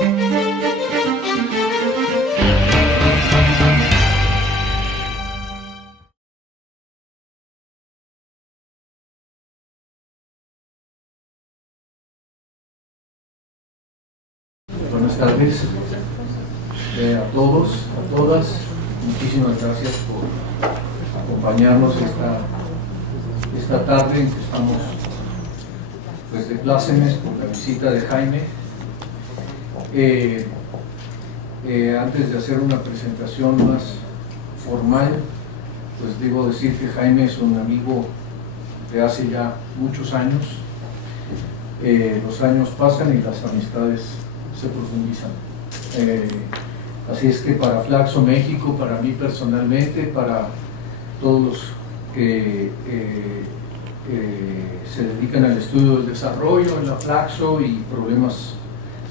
Buenas tardes a todos, a todas. Muchísimas gracias por acompañarnos esta tarde en que estamos pues, de plácemes por la visita de Jaime. Antes de hacer una presentación más formal, pues debo decir que Jaime es un amigo de hace ya muchos años. Los años pasan y las amistades se profundizan. Así es que para Flaxo México, para mí personalmente, para todos los que se dedican al estudio del desarrollo en la Flaxo y problemas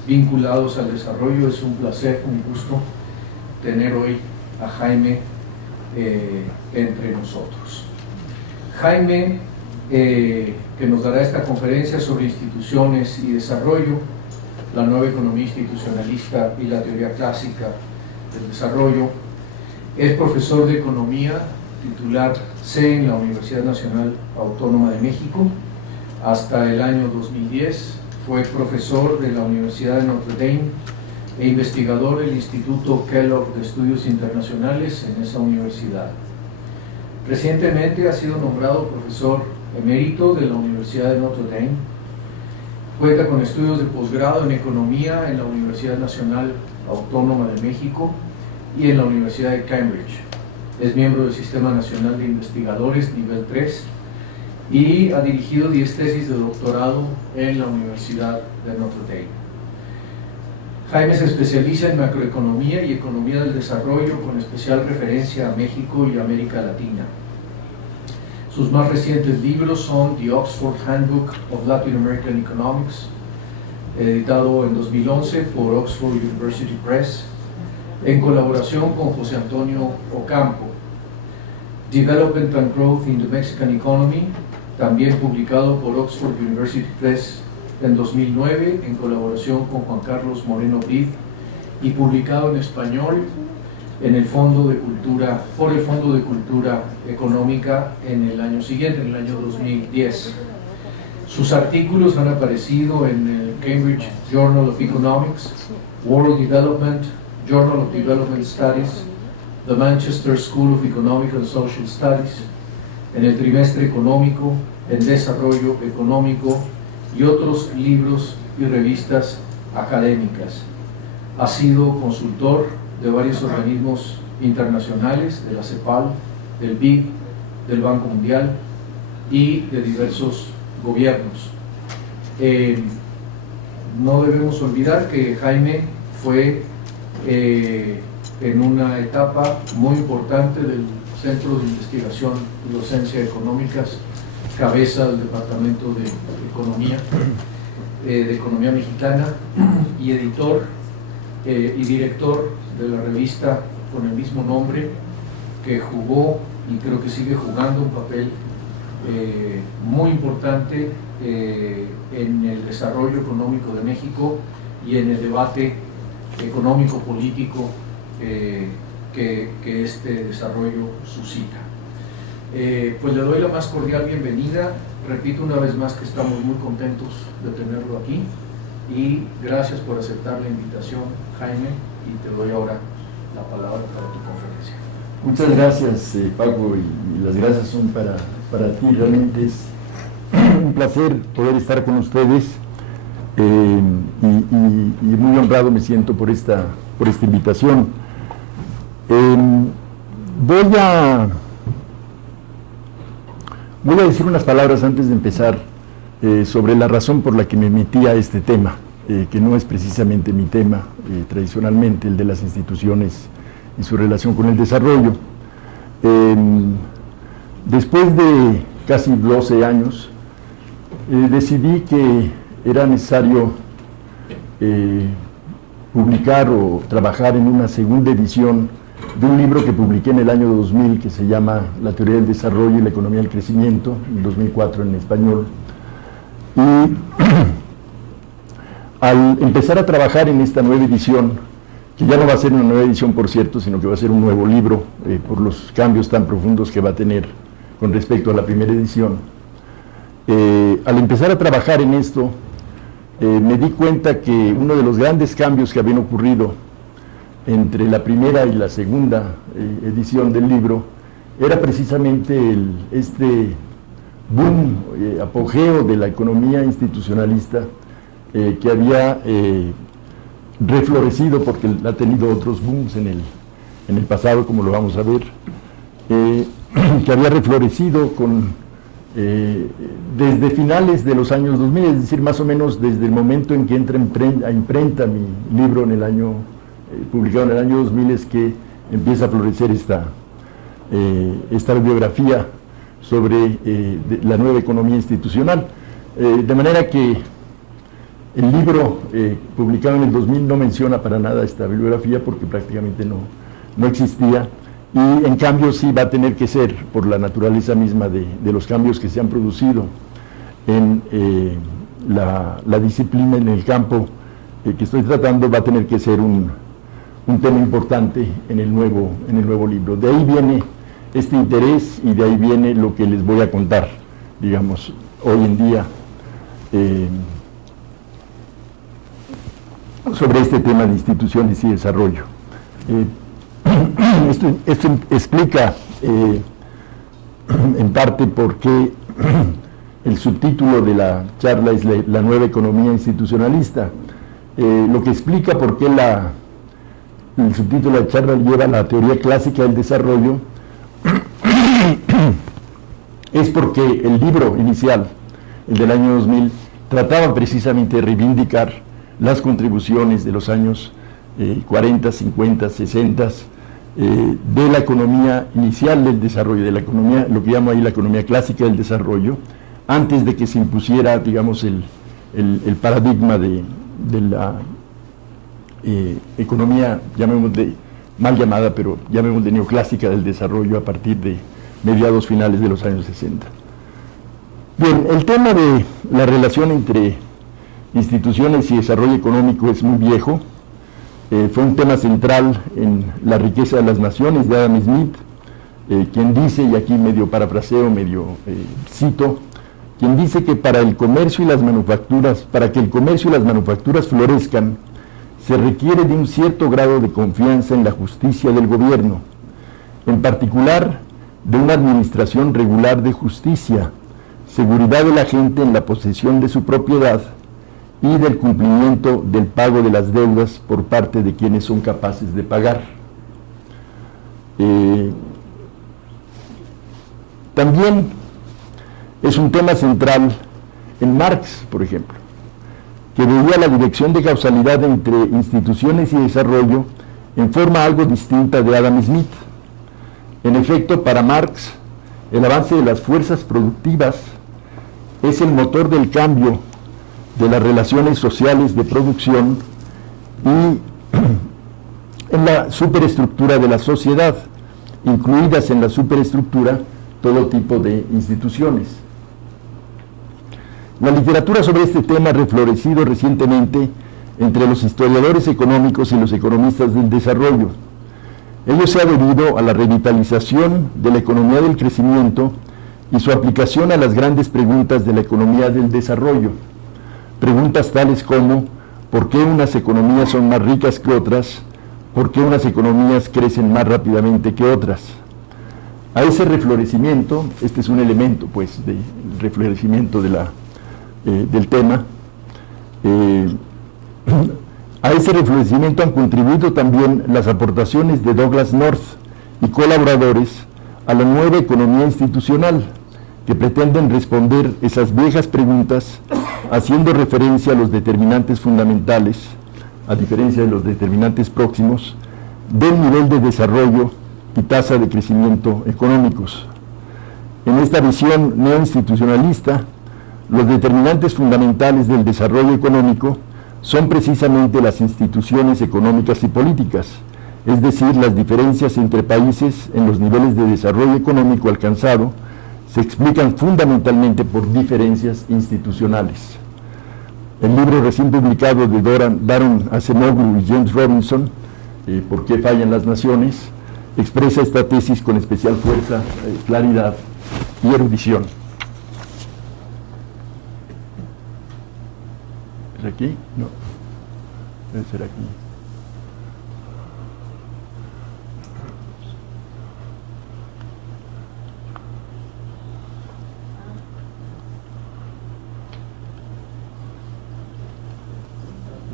vinculados al desarrollo, es un placer, un gusto tener hoy a Jaime entre nosotros. Jaime, que nos dará esta conferencia sobre instituciones y desarrollo, la nueva economía institucionalista y la teoría clásica del desarrollo. Es profesor de economía, titular C en la Universidad Nacional Autónoma de México. Hasta el año 2010 fue profesor de la Universidad de Notre Dame e investigador del Instituto Kellogg de Estudios Internacionales en esa universidad. Recientemente ha sido nombrado profesor emérito de la Universidad de Notre Dame. Cuenta con estudios de posgrado en Economía en la Universidad Nacional Autónoma de México y en la Universidad de Cambridge. Es miembro del Sistema Nacional de Investigadores nivel 3 y ha dirigido 10 tesis de doctorado en la Universidad de Notre Dame. Jaime se especializa en macroeconomía y economía del desarrollo con especial referencia a México y América Latina. Sus más recientes libros son The Oxford Handbook of Latin American Economics, editado en 2011 por Oxford University Press, en colaboración con José Antonio Ocampo. Development and Growth in the Mexican Economy, también publicado por Oxford University Press en 2009, en colaboración con Juan Carlos Moreno Brid, y publicado en español en el Fondo de Cultura, por el Fondo de Cultura Económica en el año siguiente, en el año 2010. Sus artículos han aparecido en el Cambridge Journal of Economics, World Development, Journal of Development Studies, the Manchester School of Economic and Social Studies, en el Trimestre Económico, en Desarrollo Económico y otros libros y revistas académicas. Ha sido consultor de varios organismos internacionales, de la CEPAL, del BID, del Banco Mundial y de diversos gobiernos. No debemos olvidar que Jaime fue en una etapa muy importante del Centro de Investigación y Docencia Económicas, cabeza del Departamento de Economía Mexicana y editor y director de la revista con el mismo nombre, que jugó y creo que sigue jugando un papel muy importante en el desarrollo económico de México y en el debate económico-político que este desarrollo suscita. Pues le doy la más cordial bienvenida. Repito una vez más que estamos muy contentos de tenerlo aquí y gracias por aceptar la invitación, Jaime, y te doy ahora la palabra para tu conferencia. Muchas gracias, Paco, y las gracias son para ti. Realmente es un placer poder estar con ustedes y muy honrado me siento por esta invitación. Voy a decir unas palabras antes de empezar sobre la razón por la que me metí a este tema, que no es precisamente mi tema tradicionalmente, el de las instituciones y su relación con el desarrollo. Después de casi 12 años, decidí que era necesario publicar o trabajar en una segunda edición de un libro que publiqué en el año 2000 que se llama La teoría del desarrollo y la economía del crecimiento, en 2004 en español. Y Al empezar a trabajar en esta nueva edición, que ya no va a ser una nueva edición, por cierto, sino que va a ser un nuevo libro, por los cambios tan profundos que va a tener con respecto a la primera edición, al empezar a trabajar en esto, me di cuenta que uno de los grandes cambios que habían ocurrido entre la primera y la segunda edición del libro era precisamente este boom, apogeo de la economía institucionalista que había reflorecido, porque ha tenido otros booms en el pasado, como lo vamos a ver, que había reflorecido desde finales de los años 2000, es decir, más o menos desde el momento en que entra a imprenta mi libro en el año, publicado en el año 2000, es que empieza a florecer esta bibliografía sobre la nueva economía institucional. De manera que el libro publicado en el 2000 no menciona para nada esta bibliografía, porque prácticamente no existía, y en cambio sí va a tener que ser, por la naturaleza misma de los cambios que se han producido en la disciplina, en el campo que estoy tratando, va a tener que ser un tema importante en el nuevo libro. De ahí viene este interés y de ahí viene lo que les voy a contar, digamos, hoy en día sobre este tema de instituciones y desarrollo. Esto explica en parte por qué el subtítulo de la charla es la nueva economía institucionalista. Lo que explica por qué el subtítulo de la charla lleva la teoría clásica del desarrollo es porque el libro inicial, el del año 2000, trataba precisamente de reivindicar las contribuciones de los años 40, 50, 60 de la economía inicial del desarrollo, de la economía, lo que llamo ahí la economía clásica del desarrollo, antes de que se impusiera, digamos, el paradigma de la economía, llamémosle, mal llamada, pero llamémosle neoclásica del desarrollo a partir de mediados finales de los años 60. Bien, el tema de la relación entre instituciones y desarrollo económico es muy viejo. Fue un tema central en La riqueza de las naciones de Adam Smith, quien dice, y aquí medio parafraseo, medio cito, quien dice que para que el comercio y las manufacturas florezcan, se requiere de un cierto grado de confianza en la justicia del gobierno, en particular de una administración regular de justicia, seguridad de la gente en la posesión de su propiedad y del cumplimiento del pago de las deudas por parte de quienes son capaces de pagar. También es un tema central en Marx, por ejemplo, que veía la dirección de causalidad entre instituciones y desarrollo en forma algo distinta de Adam Smith. En efecto, para Marx, el avance de las fuerzas productivas es el motor del cambio de las relaciones sociales de producción y en la superestructura de la sociedad, incluidas en la superestructura todo tipo de instituciones. La literatura sobre este tema ha reflorecido recientemente entre los historiadores económicos y los economistas del desarrollo. Ello se ha debido a la revitalización de la economía del crecimiento y su aplicación a las grandes preguntas de la economía del desarrollo. Preguntas tales como: ¿por qué unas economías son más ricas que otras? ¿Por qué unas economías crecen más rápidamente que otras? A ese reflorecimiento, este es un elemento pues del reflorecimiento del tema, a ese reflorecimiento han contribuido también las aportaciones de Douglass North y colaboradores a la nueva economía institucional, que pretenden responder esas viejas preguntas haciendo referencia a los determinantes fundamentales, a diferencia de los determinantes próximos, del nivel de desarrollo y tasa de crecimiento económicos. En esta visión neoinstitucionalista, los determinantes fundamentales del desarrollo económico son precisamente las instituciones económicas y políticas, es decir, las diferencias entre países en los niveles de desarrollo económico alcanzado se explican fundamentalmente por diferencias institucionales. El libro recién publicado de Daron Acemoglu y James Robinson, ¿Por qué fallan las naciones?, expresa esta tesis con especial fuerza, claridad y erudición. ¿Es aquí? No. Debe ser aquí.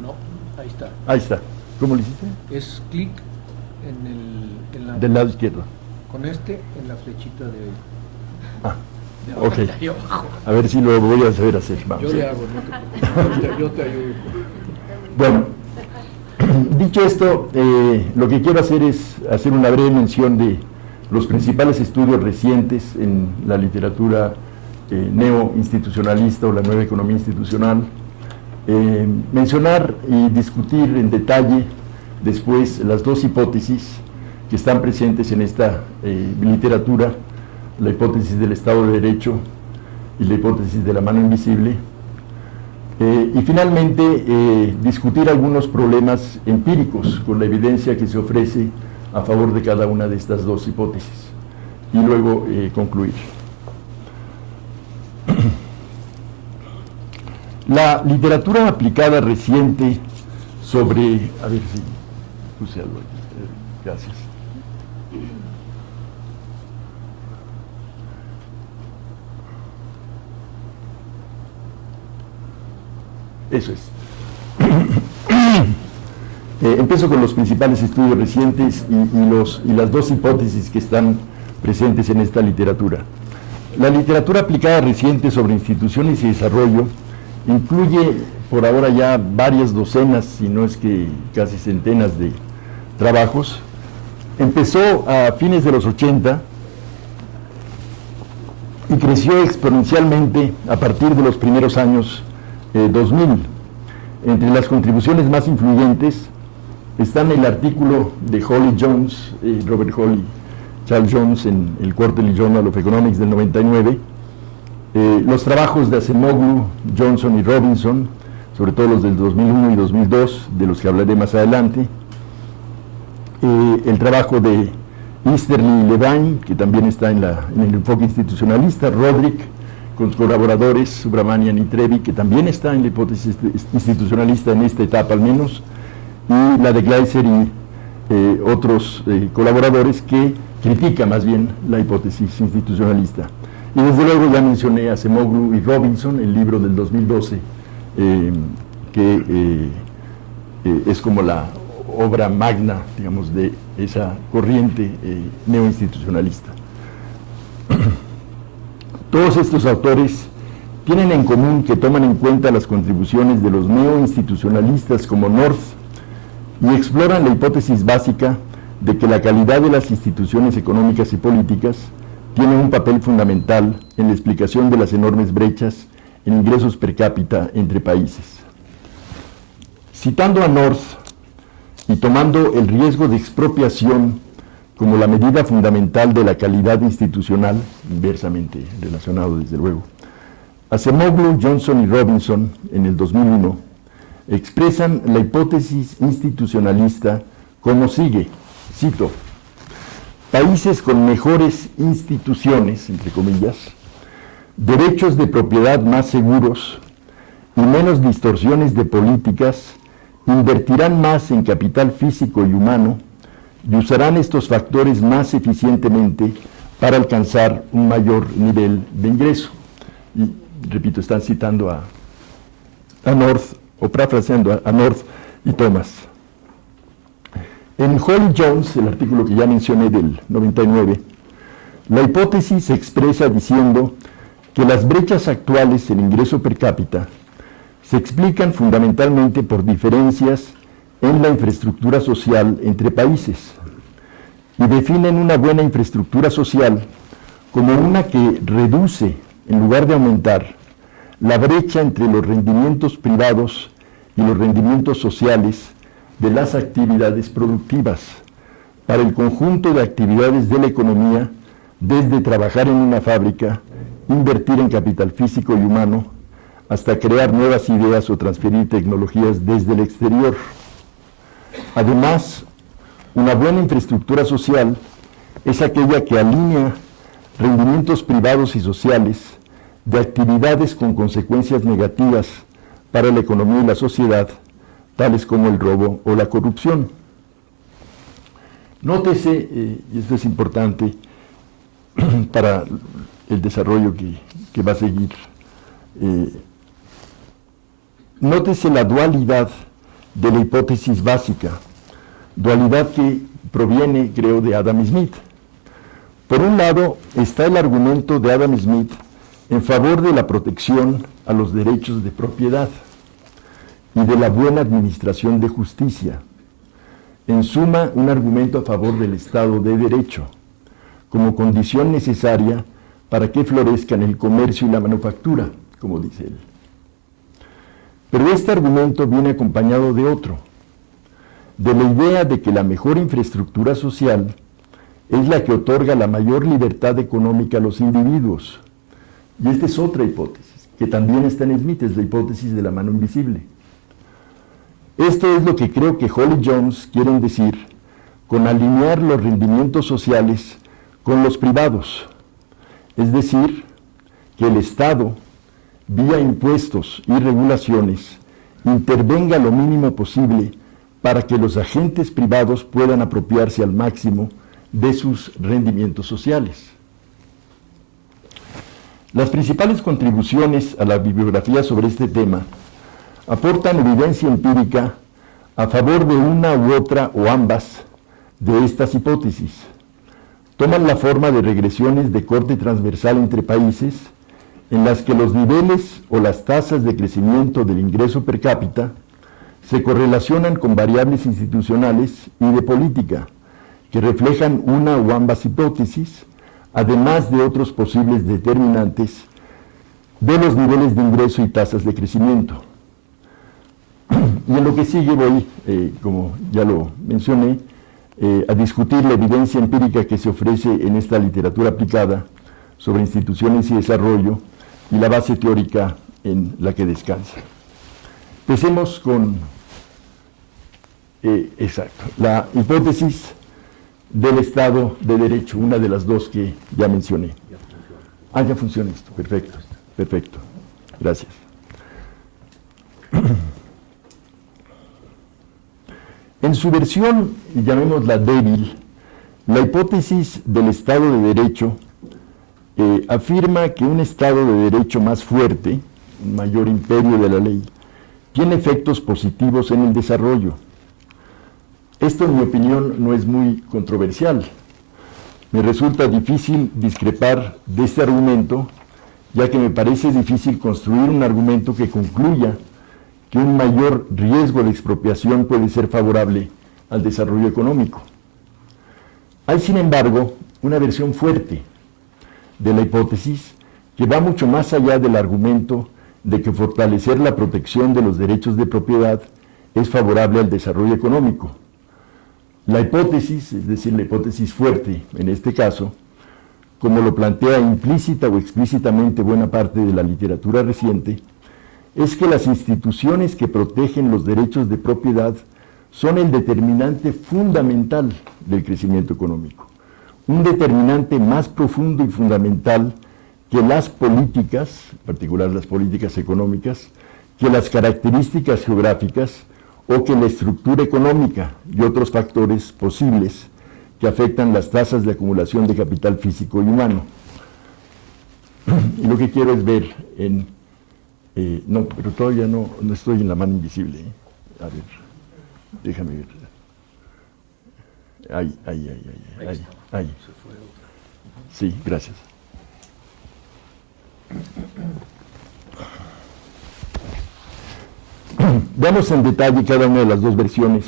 No, ahí está. Ahí está. ¿Cómo lo hiciste? Es clic en la... Del lado izquierdo. Con en la flechita de Ok. de ahí abajo. A ver si lo voy a saber hacer. Vamos. Yo le hago, yo te ayudo. Bueno, dicho esto, lo que quiero hacer es hacer una breve mención de los principales estudios recientes en la literatura neoinstitucionalista o la nueva economía institucional, mencionar y discutir en detalle después las dos hipótesis que están presentes en esta literatura, la hipótesis del Estado de Derecho y la hipótesis de la mano invisible, y finalmente discutir algunos problemas empíricos con la evidencia que se ofrece a favor de cada una de estas dos hipótesis, y luego concluir. La literatura aplicada reciente sobre... A ver si puse algo aquí. Gracias. Eso es. Empiezo con los principales estudios recientes y las dos hipótesis que están presentes en esta literatura. La literatura aplicada reciente sobre instituciones y desarrollo incluye por ahora ya varias docenas, si no es que casi centenas de trabajos. Empezó a fines de los 80 y creció exponencialmente a partir de los primeros años 2000. Entre las contribuciones más influyentes están el artículo de Holly Jones, Robert Holly, Charles Jones, en el Quarterly Journal of Economics del 99, los trabajos de Acemoglu, Johnson y Robinson, sobre todo los del 2001 y 2002, de los que hablaré más adelante, el trabajo de Easterly y Levine, que también está en el enfoque institucionalista, Roderick, con sus colaboradores, Subramanian y Trevi, que también está en la hipótesis institucionalista en esta etapa al menos, y la de Gleiser y otros colaboradores que critica más bien la hipótesis institucionalista. Y desde luego ya mencioné a Acemoglu y Robinson, el libro del 2012, que es como la obra magna, digamos, de esa corriente neoinstitucionalista. Todos estos autores tienen en común que toman en cuenta las contribuciones de los neoinstitucionalistas como North y exploran la hipótesis básica de que la calidad de las instituciones económicas y políticas tiene un papel fundamental en la explicación de las enormes brechas en ingresos per cápita entre países. Citando a North y tomando el riesgo de expropiación como la medida fundamental de la calidad institucional, inversamente relacionado desde luego, Acemoglu, Johnson y Robinson, en el 2001, expresan la hipótesis institucionalista como sigue, cito: países con mejores instituciones, entre comillas, derechos de propiedad más seguros y menos distorsiones de políticas, invertirán más en capital físico y humano y usarán estos factores más eficientemente para alcanzar un mayor nivel de ingreso. Y, repito, están citando a North, o parafraseando a North y Thomas. En Holly Jones, el artículo que ya mencioné del 99, la hipótesis se expresa diciendo que las brechas actuales en ingreso per cápita se explican fundamentalmente por diferencias en la infraestructura social entre países y definen una buena infraestructura social como una que reduce, en lugar de aumentar, la brecha entre los rendimientos privados y los rendimientos sociales de las actividades productivas para el conjunto de actividades de la economía, desde trabajar en una fábrica, invertir en capital físico y humano, hasta crear nuevas ideas o transferir tecnologías desde el exterior. Además, una buena infraestructura social es aquella que alinea rendimientos privados y sociales de actividades con consecuencias negativas para la economía y la sociedad, tales como el robo o la corrupción. Nótese, y esto es importante para el desarrollo que va a seguir, nótese la dualidad de la hipótesis básica, dualidad que proviene, creo, de Adam Smith. Por un lado está el argumento de Adam Smith en favor de la protección a los derechos de propiedad y de la buena administración de justicia. En suma, un argumento a favor del Estado de Derecho, como condición necesaria para que florezcan el comercio y la manufactura, como dice él. Pero este argumento viene acompañado de otro, de la idea de que la mejor infraestructura social es la que otorga la mayor libertad económica a los individuos. Y esta es otra hipótesis, que también está en Smith, es la hipótesis de la mano invisible. Esto es lo que creo que Hall y Jones quieren decir con alinear los rendimientos sociales con los privados, es decir, que el Estado, vía impuestos y regulaciones, intervenga lo mínimo posible para que los agentes privados puedan apropiarse al máximo de sus rendimientos sociales. Las principales contribuciones a la bibliografía sobre este tema aportan evidencia empírica a favor de una u otra o ambas de estas hipótesis. Toman la forma de regresiones de corte transversal entre países en las que los niveles o las tasas de crecimiento del ingreso per cápita se correlacionan con variables institucionales y de política que reflejan una o ambas hipótesis, además de otros posibles determinantes de los niveles de ingreso y tasas de crecimiento. Y en lo que sigue voy, como ya lo mencioné, a discutir la evidencia empírica que se ofrece en esta literatura aplicada sobre instituciones y desarrollo y la base teórica en la que descansa. Empecemos con, la hipótesis del Estado de Derecho, una de las dos que ya mencioné. Ya funciona esto, perfecto, perfecto, gracias. En su versión, llamémosla débil, la hipótesis del Estado de Derecho afirma que un Estado de Derecho más fuerte, un mayor imperio de la ley, tiene efectos positivos en el desarrollo. Esto, en mi opinión, no es muy controversial. Me resulta difícil discrepar de este argumento, ya que me parece difícil construir un argumento que concluya que un mayor riesgo de expropiación puede ser favorable al desarrollo económico. Hay, sin embargo, una versión fuerte de la hipótesis que va mucho más allá del argumento de que fortalecer la protección de los derechos de propiedad es favorable al desarrollo económico. La hipótesis, es decir, la hipótesis fuerte en este caso, como lo plantea implícita o explícitamente buena parte de la literatura reciente, es que las instituciones que protegen los derechos de propiedad son el determinante fundamental del crecimiento económico, un determinante más profundo y fundamental que las políticas, en particular las políticas económicas, que las características geográficas o que la estructura económica y otros factores posibles que afectan las tasas de acumulación de capital físico y humano. Y lo que quiero es ver en... no, pero todavía no estoy en la mano invisible. A ver, déjame ver. Ahí. Sí, gracias. Veamos en detalle cada una de las dos versiones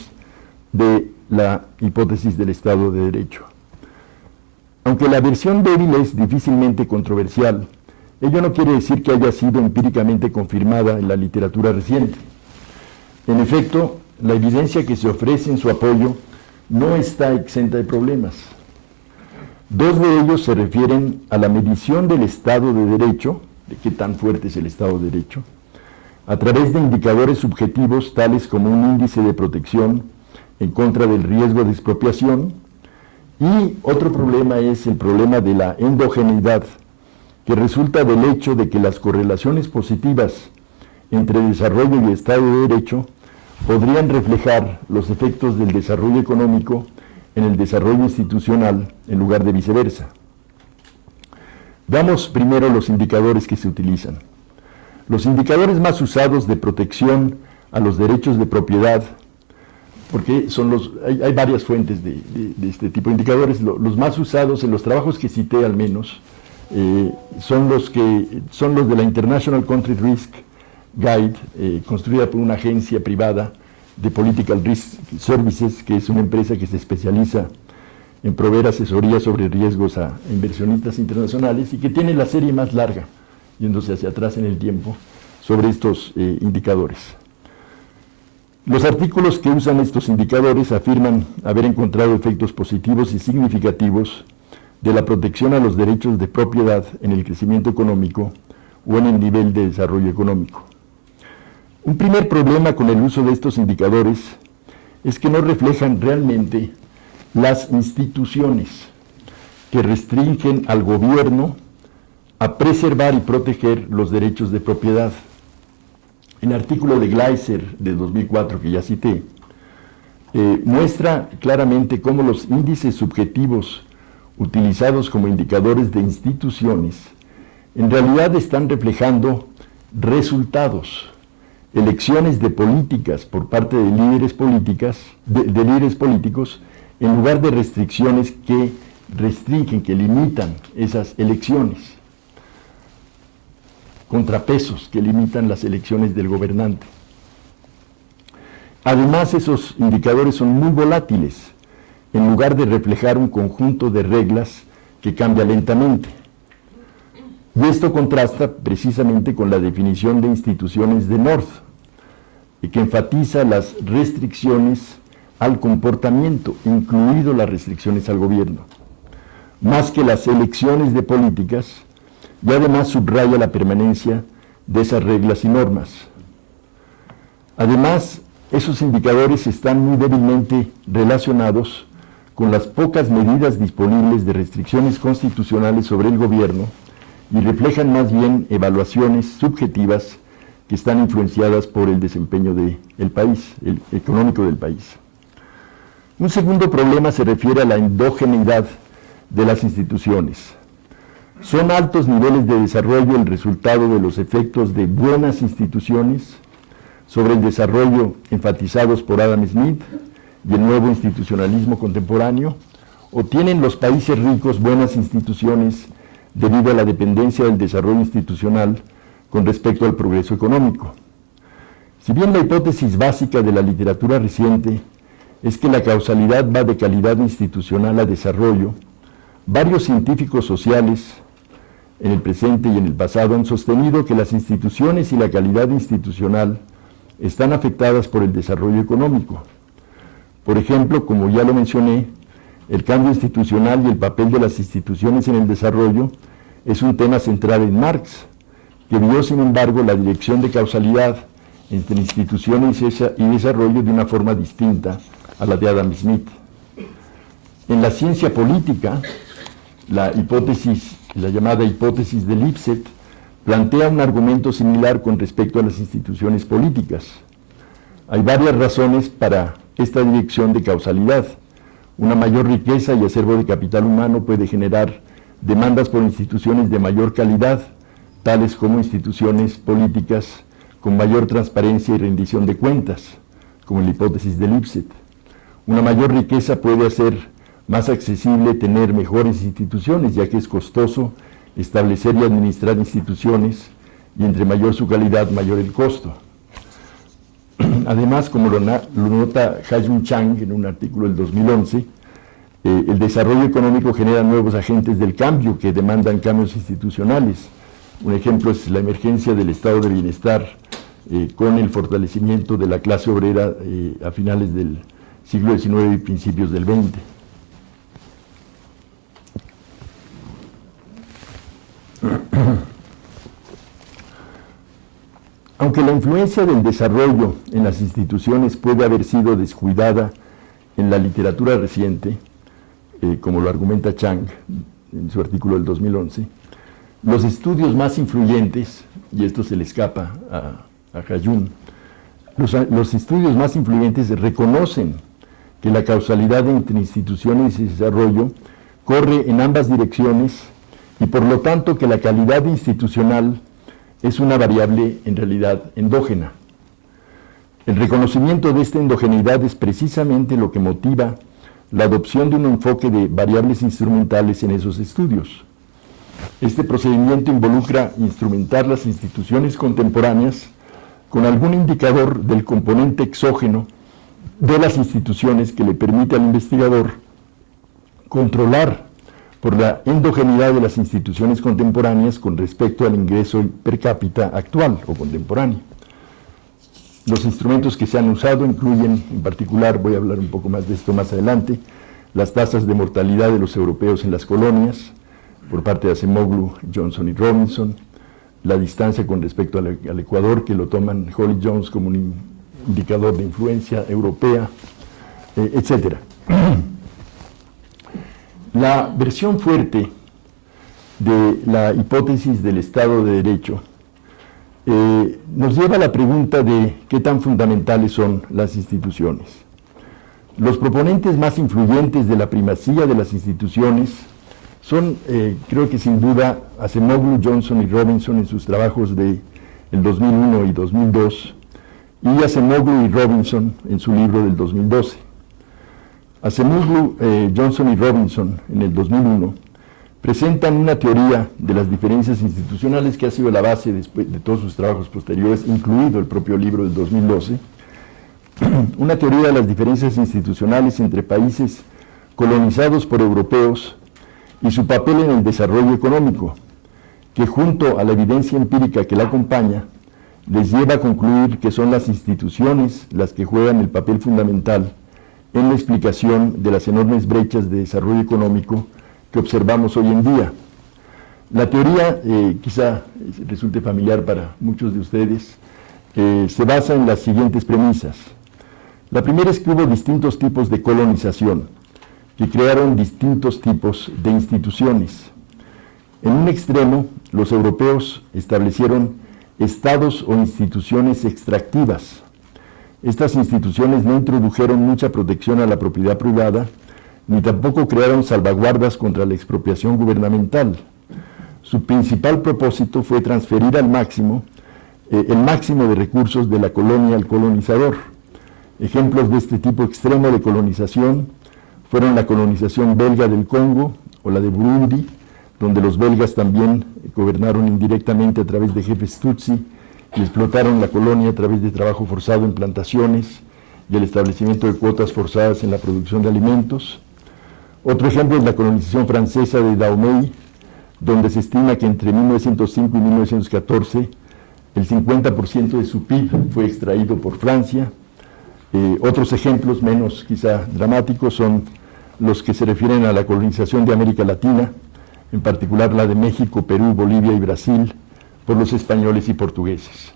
de la hipótesis del Estado de Derecho. Aunque la versión débil es difícilmente controversial, ello no quiere decir que haya sido empíricamente confirmada en la literatura reciente. En efecto, la evidencia que se ofrece en su apoyo no está exenta de problemas. Dos de ellos se refieren a la medición del Estado de Derecho, de qué tan fuerte es el Estado de Derecho, a través de indicadores subjetivos tales como un índice de protección en contra del riesgo de expropiación. Y otro problema es el problema de la endogeneidad, que resulta del hecho de que las correlaciones positivas entre desarrollo y Estado de Derecho podrían reflejar los efectos del desarrollo económico en el desarrollo institucional en lugar de viceversa. Veamos primero los indicadores que se utilizan. Los indicadores más usados de protección a los derechos de propiedad, porque hay varias fuentes de este tipo de indicadores, los más usados en los trabajos que cité al menos, son los de la International Country Risk Guide, construida por una agencia privada de Political Risk Services, que es una empresa que se especializa en proveer asesoría sobre riesgos a inversionistas internacionales y que tiene la serie más larga, yéndose hacia atrás en el tiempo, sobre estos indicadores. Los artículos que usan estos indicadores afirman haber encontrado efectos positivos y significativos de la protección a los derechos de propiedad en el crecimiento económico o en el nivel de desarrollo económico. Un primer problema con el uso de estos indicadores es que no reflejan realmente las instituciones que restringen al gobierno a preservar y proteger los derechos de propiedad. El artículo de Gleiser de 2004 que ya cité muestra claramente cómo los índices subjetivos utilizados como indicadores de instituciones en realidad están reflejando resultados, elecciones de políticas por parte de líderes políticos, en lugar de restricciones que restringen, que limitan esas elecciones, contrapesos que limitan las elecciones del gobernante. Además, esos indicadores son muy volátiles, en lugar de reflejar un conjunto de reglas que cambia lentamente. Y esto contrasta precisamente con la definición de instituciones de North, que enfatiza las restricciones al comportamiento, incluido las restricciones al gobierno, más que las elecciones de políticas, y además subraya la permanencia de esas reglas y normas. Además, esos indicadores están muy débilmente relacionados con las pocas medidas disponibles de restricciones constitucionales sobre el gobierno y reflejan más bien evaluaciones subjetivas que están influenciadas por el desempeño del país, el económico del país. Un segundo problema se refiere a la endogeneidad de las instituciones. ¿Son altos niveles de desarrollo el resultado de los efectos de buenas instituciones sobre el desarrollo enfatizados por Adam Smith y el nuevo institucionalismo contemporáneo? ¿O tienen los países ricos buenas instituciones debido a la dependencia del desarrollo institucional con respecto al progreso económico? Si bien la hipótesis básica de la literatura reciente es que la causalidad va de calidad institucional a desarrollo, varios científicos sociales en el presente y en el pasado han sostenido que las instituciones y la calidad institucional están afectadas por el desarrollo económico. Por ejemplo, como ya lo mencioné, el cambio institucional y el papel de las instituciones en el desarrollo es un tema central en Marx, que vio, sin embargo, la dirección de causalidad entre instituciones y desarrollo de una forma distinta a la de Adam Smith. En la ciencia política, la llamada hipótesis de Lipset, plantea un argumento similar con respecto a las instituciones políticas. Hay varias razones para esta dirección de causalidad. Una mayor riqueza y acervo de capital humano puede generar demandas por instituciones de mayor calidad, tales como instituciones políticas con mayor transparencia y rendición de cuentas, como en la hipótesis de Lipset. Una mayor riqueza puede hacer más accesible tener mejores instituciones, ya que es costoso establecer y administrar instituciones, y entre mayor su calidad, mayor el costo. Además, como lo nota Ha-Joon Chang en un artículo del 2011, el desarrollo económico genera nuevos agentes del cambio que demandan cambios institucionales. Un ejemplo es la emergencia del estado de bienestar con el fortalecimiento de la clase obrera a finales del siglo XIX y principios del XX. Aunque la influencia del desarrollo en las instituciones puede haber sido descuidada en la literatura reciente, como lo argumenta Chang en su artículo del 2011, los estudios más influyentes, y esto se le escapa a Hayun, los estudios más influyentes reconocen que la causalidad entre instituciones y desarrollo corre en ambas direcciones y por lo tanto que la calidad institucional es una variable en realidad endógena. El reconocimiento de esta endogeneidad es precisamente lo que motiva la adopción de un enfoque de variables instrumentales en esos estudios. Este procedimiento involucra instrumentar las instituciones contemporáneas con algún indicador del componente exógeno de las instituciones que le permite al investigador controlar por la endogeneidad de las instituciones contemporáneas con respecto al ingreso per cápita actual o contemporáneo. Los instrumentos que se han usado incluyen, en particular, voy a hablar un poco más de esto más adelante, las tasas de mortalidad de los europeos en las colonias, por parte de Acemoglu, Johnson y Robinson, la distancia con respecto al Ecuador, que lo toman Holly Jones como un indicador de influencia europea, etc. La versión fuerte de la hipótesis del Estado de Derecho nos lleva a la pregunta de qué tan fundamentales son las instituciones. Los proponentes más influyentes de la primacía de las instituciones son, creo que sin duda, Acemoglu, Johnson y Robinson en sus trabajos de el 2001 y 2002, y Acemoglu y Robinson en su libro del 2012. Acemoglu, Johnson y Robinson en el 2001 presentan una teoría de las diferencias institucionales que ha sido la base de todos sus trabajos posteriores, incluido el propio libro del 2012, una teoría de las diferencias institucionales entre países colonizados por europeos y su papel en el desarrollo económico, que junto a la evidencia empírica que la acompaña, les lleva a concluir que son las instituciones las que juegan el papel fundamental en la explicación de las enormes brechas de desarrollo económico que observamos hoy en día. La teoría, quizá resulte familiar para muchos de ustedes, se basa en las siguientes premisas. La primera es que hubo distintos tipos de colonización, que crearon distintos tipos de instituciones. En un extremo, los europeos establecieron estados o instituciones extractivas. Estas instituciones no introdujeron mucha protección a la propiedad privada, ni tampoco crearon salvaguardas contra la expropiación gubernamental. Su principal propósito fue transferir al máximo el máximo de recursos de la colonia al colonizador. Ejemplos de este tipo extremo de colonización fueron la colonización belga del Congo o la de Burundi, donde los belgas también gobernaron indirectamente a través de jefes tutsi y explotaron la colonia a través de trabajo forzado en plantaciones y el establecimiento de cuotas forzadas en la producción de alimentos. Otro ejemplo es la colonización francesa de Dahomey, donde se estima que entre 1905 y 1914 el 50% de su PIB fue extraído por Francia. Otros ejemplos menos quizá dramáticos son los que se refieren a la colonización de América Latina, en particular la de México, Perú, Bolivia y Brasil, por los españoles y portugueses.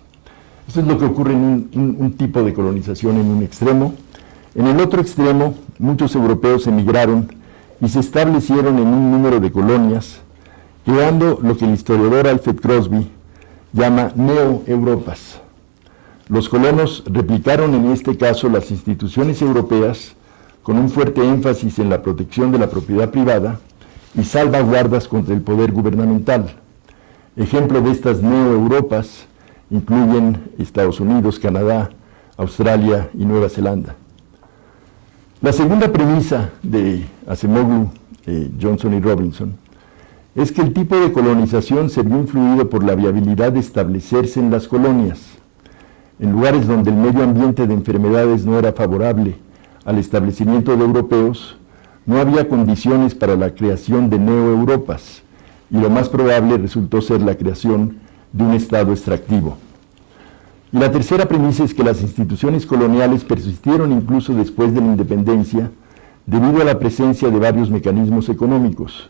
Esto es lo que ocurre en un tipo de colonización en un extremo. En el otro extremo, muchos europeos emigraron y se establecieron en un número de colonias, creando lo que el historiador Alfred Crosby llama neo-Europas. Los colonos replicaron en este caso las instituciones europeas con un fuerte énfasis en la protección de la propiedad privada y salvaguardas contra el poder gubernamental. Ejemplo de estas neo-Europas incluyen Estados Unidos, Canadá, Australia y Nueva Zelanda. La segunda premisa de Acemoglu, Johnson y Robinson es que el tipo de colonización se vio influido por la viabilidad de establecerse en las colonias, en lugares donde el medio ambiente de enfermedades no era favorable al establecimiento de europeos. No había condiciones para la creación de neo-Europas, y lo más probable resultó ser la creación de un Estado extractivo. Y la tercera premisa es que las instituciones coloniales persistieron incluso después de la independencia debido a la presencia de varios mecanismos económicos.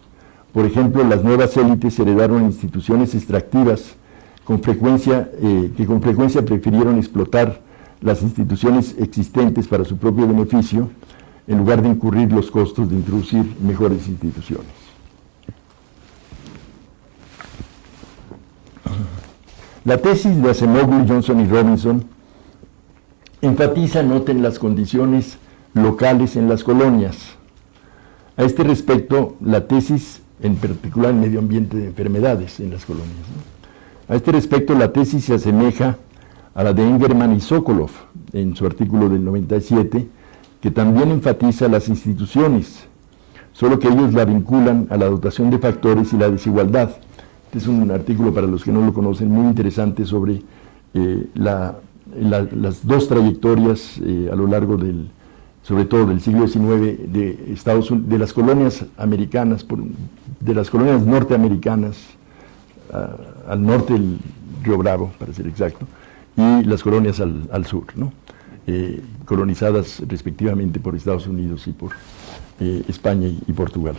Por ejemplo, las nuevas élites heredaron instituciones extractivas que con frecuencia prefirieron explotar las instituciones existentes para su propio beneficio, en lugar de incurrir los costos de introducir mejores instituciones. La tesis de Acemoglu, Johnson y Robinson enfatiza, noten, las condiciones locales en las colonias. A este respecto, la tesis, en particular en medio ambiente de enfermedades en las colonias, ¿no? A este respecto, la tesis se asemeja a la de Engerman y Sokolov, en su artículo del 97, que también enfatiza las instituciones, solo que ellos la vinculan a la dotación de factores y la desigualdad. Este es un artículo, para los que no lo conocen, muy interesante sobre las dos trayectorias a lo largo sobre todo del siglo XIX, de las colonias americanas, de las colonias norteamericanas al norte del Río Bravo, para ser exacto, y las colonias al sur, ¿no? Colonizadas respectivamente por Estados Unidos y por España y Portugal.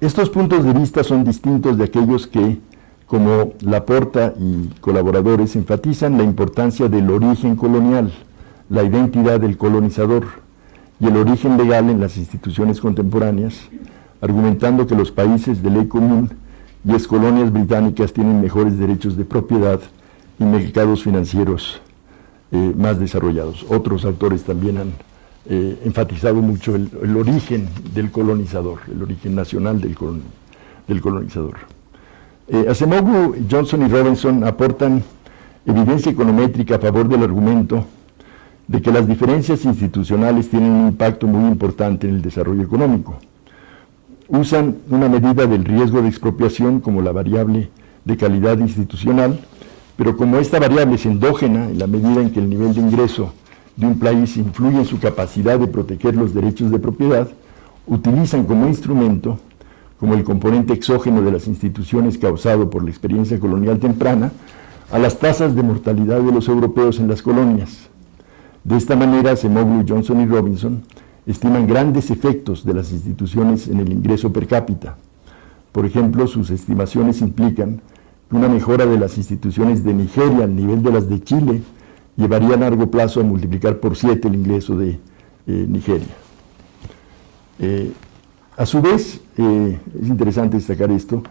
Estos puntos de vista son distintos de aquellos que, como Laporta y colaboradores, enfatizan la importancia del origen colonial, la identidad del colonizador y el origen legal en las instituciones contemporáneas, argumentando que los países de ley común y excolonias británicas tienen mejores derechos de propiedad y mercados financieros más desarrollados. Otros autores también han enfatizado mucho el origen del colonizador, el origen nacional del colonizador. Acemoglu, Johnson y Robinson aportan evidencia econométrica a favor del argumento de que las diferencias institucionales tienen un impacto muy importante en el desarrollo económico. Usan una medida del riesgo de expropiación como la variable de calidad institucional, pero como esta variable es endógena en la medida en que el nivel de ingreso de un país influye en su capacidad de proteger los derechos de propiedad, utilizan como instrumento, como el componente exógeno de las instituciones causado por la experiencia colonial temprana, a las tasas de mortalidad de los europeos en las colonias. De esta manera, Acemoglu, Johnson y Robinson estiman grandes efectos de las instituciones en el ingreso per cápita. Por ejemplo, sus estimaciones implican que una mejora de las instituciones de Nigeria al nivel de las de Chile llevaría a largo plazo a multiplicar por 7 el ingreso de Nigeria. A su vez, es interesante destacar esto,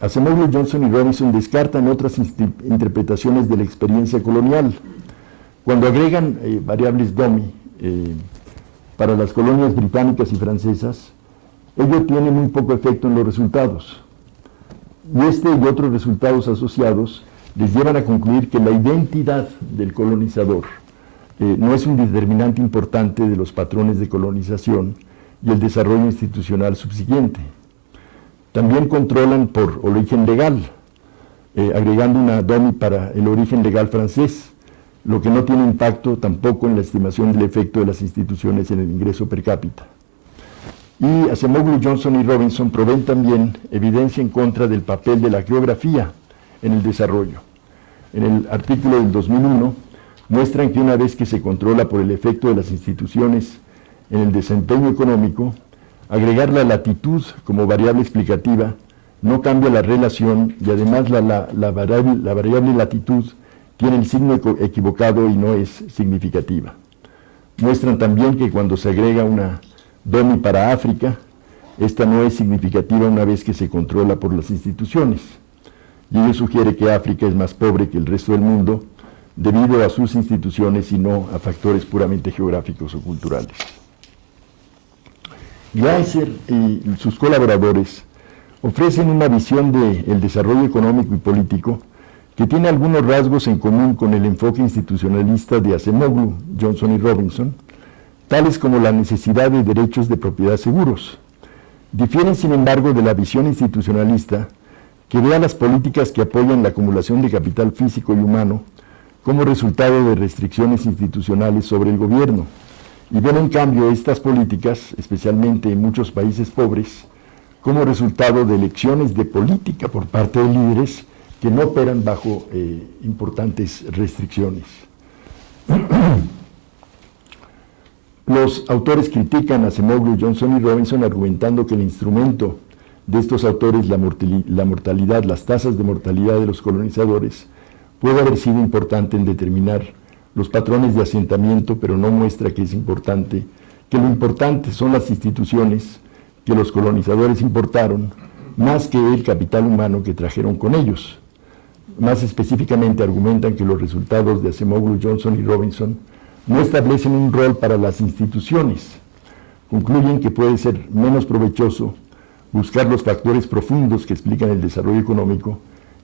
Acemoglu, Johnson y Robinson descartan otras interpretaciones de la experiencia colonial. Cuando agregan variables DOMI para las colonias británicas y francesas, ello tiene muy poco efecto en los resultados. Y este y otros resultados asociados les llevan a concluir que la identidad del colonizador no es un determinante importante de los patrones de colonización y el desarrollo institucional subsiguiente. También controlan por origen legal, agregando una DOMI para el origen legal francés, lo que no tiene impacto tampoco en la estimación del efecto de las instituciones en el ingreso per cápita. Y Acemoglu, Johnson y Robinson proveen también evidencia en contra del papel de la geografía en el desarrollo. En el artículo del 2001 muestran que una vez que se controla por el efecto de las instituciones en el desempeño económico, agregar la latitud como variable explicativa no cambia la relación y además la variable latitud tiene el signo equivocado y no es significativa. Muestran también que cuando se agrega una DOMI para África, esta no es significativa una vez que se controla por las instituciones. Y ello sugiere que África es más pobre que el resto del mundo debido a sus instituciones y no a factores puramente geográficos o culturales. Gleiser y sus colaboradores ofrecen una visión del desarrollo económico y político que tiene algunos rasgos en común con el enfoque institucionalista de Acemoglu, Johnson y Robinson, tales como la necesidad de derechos de propiedad seguros. Difieren, sin embargo, de la visión institucionalista que ve a las políticas que apoyan la acumulación de capital físico y humano como resultado de restricciones institucionales sobre el gobierno, y ven en cambio estas políticas, especialmente en muchos países pobres, como resultado de elecciones de política por parte de líderes que no operan bajo importantes restricciones. Los autores critican a Acemoglu, Johnson y Robinson argumentando que el instrumento de estos autores, la mortalidad, las tasas de mortalidad de los colonizadores, puede haber sido importante en determinar los patrones de asentamiento, pero no muestra que es importante, que lo importante son las instituciones que los colonizadores importaron, más que el capital humano que trajeron con ellos. Más específicamente argumentan que los resultados de Acemoglu, Johnson y Robinson no establecen un rol para las instituciones. Concluyen que puede ser menos provechoso buscar los factores profundos que explican el desarrollo económico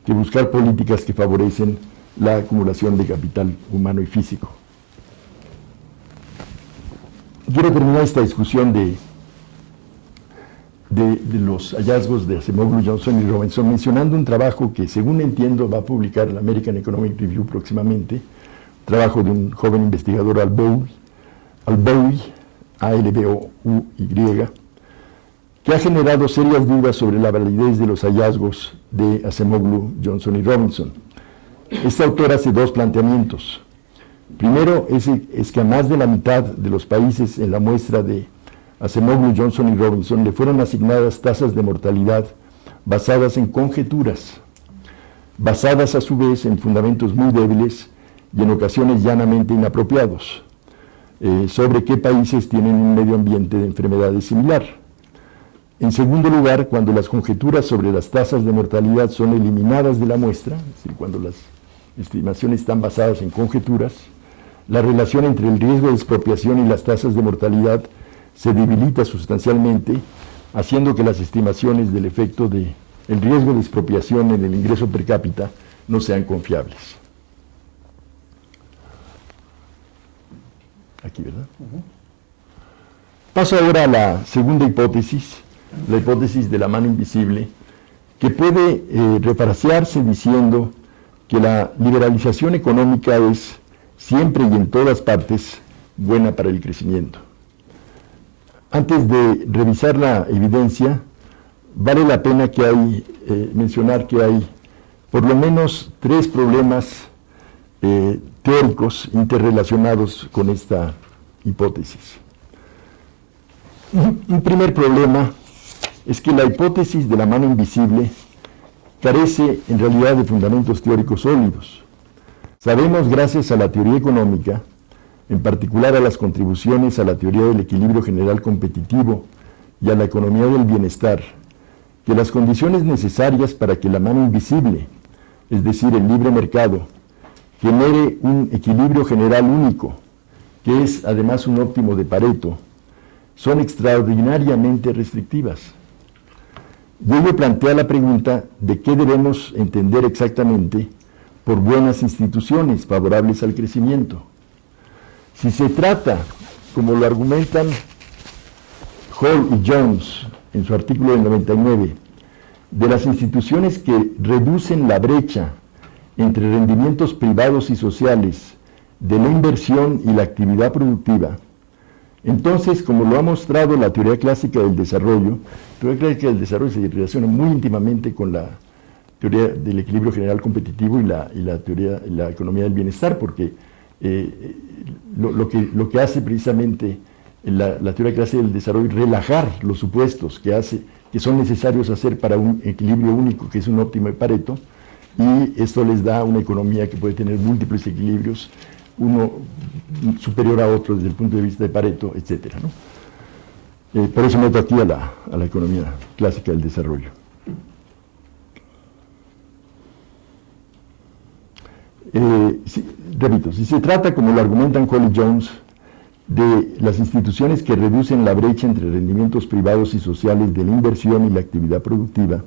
que buscar políticas que favorecen la acumulación de capital humano y físico. Quiero terminar esta discusión de los hallazgos de Acemoglu, Johnson y Robinson mencionando un trabajo que, según entiendo, va a publicar el American Economic Review próximamente, trabajo de un joven investigador Alboui, A-L-B-O-U-Y, que ha generado serias dudas sobre la validez de los hallazgos de Acemoglu, Johnson y Robinson. Este autor hace dos planteamientos. Primero es que a más de la mitad de los países en la muestra de Acemoglu, Johnson y Robinson le fueron asignadas tasas de mortalidad basadas en conjeturas, basadas a su vez en fundamentos muy débiles y en ocasiones llanamente inapropiados, sobre qué países tienen un medio ambiente de enfermedades similar. En segundo lugar, cuando las conjeturas sobre las tasas de mortalidad son eliminadas de la muestra, es decir, cuando las estimaciones están basadas en conjeturas, la relación entre el riesgo de expropiación y las tasas de mortalidad se debilita sustancialmente, haciendo que las estimaciones del efecto del riesgo de expropiación en el ingreso per cápita no sean confiables. Aquí, ¿verdad? Paso ahora a la segunda hipótesis, la hipótesis de la mano invisible, que puede refrasearse diciendo que la liberalización económica es siempre y en todas partes buena para el crecimiento. Antes de revisar la evidencia, vale la pena mencionar que hay por lo menos tres problemas teóricos interrelacionados con esta hipótesis. Un primer problema es que la hipótesis de la mano invisible carece en realidad de fundamentos teóricos sólidos. Sabemos, gracias a la teoría económica, en particular a las contribuciones a la teoría del equilibrio general competitivo y a la economía del bienestar, que las condiciones necesarias para que la mano invisible, es decir, el libre mercado, genere un equilibrio general único, que es además un óptimo de Pareto, son extraordinariamente restrictivas. Y ello plantea la pregunta de qué debemos entender exactamente por buenas instituciones favorables al crecimiento. Si se trata, como lo argumentan Hall y Jones en su artículo del 99, de las instituciones que reducen la brecha entre rendimientos privados y sociales de la inversión y la actividad productiva, entonces, como lo ha mostrado la teoría clásica del desarrollo, la teoría clásica del desarrollo se relaciona muy íntimamente con la teoría del equilibrio general competitivo y la teoría de la economía del bienestar, porque lo que hace precisamente la teoría clásica del desarrollo es relajar los supuestos que son necesarios hacer para un equilibrio único, que es un óptimo de Pareto, y esto les da una economía que puede tener múltiples equilibrios, uno superior a otro desde el punto de vista de Pareto, etc., ¿no? Por eso meto aquí a la economía clásica del desarrollo. Repito, si se trata, como lo argumentan Hall y Jones, de las instituciones que reducen la brecha entre rendimientos privados y sociales de la inversión y la actividad productiva,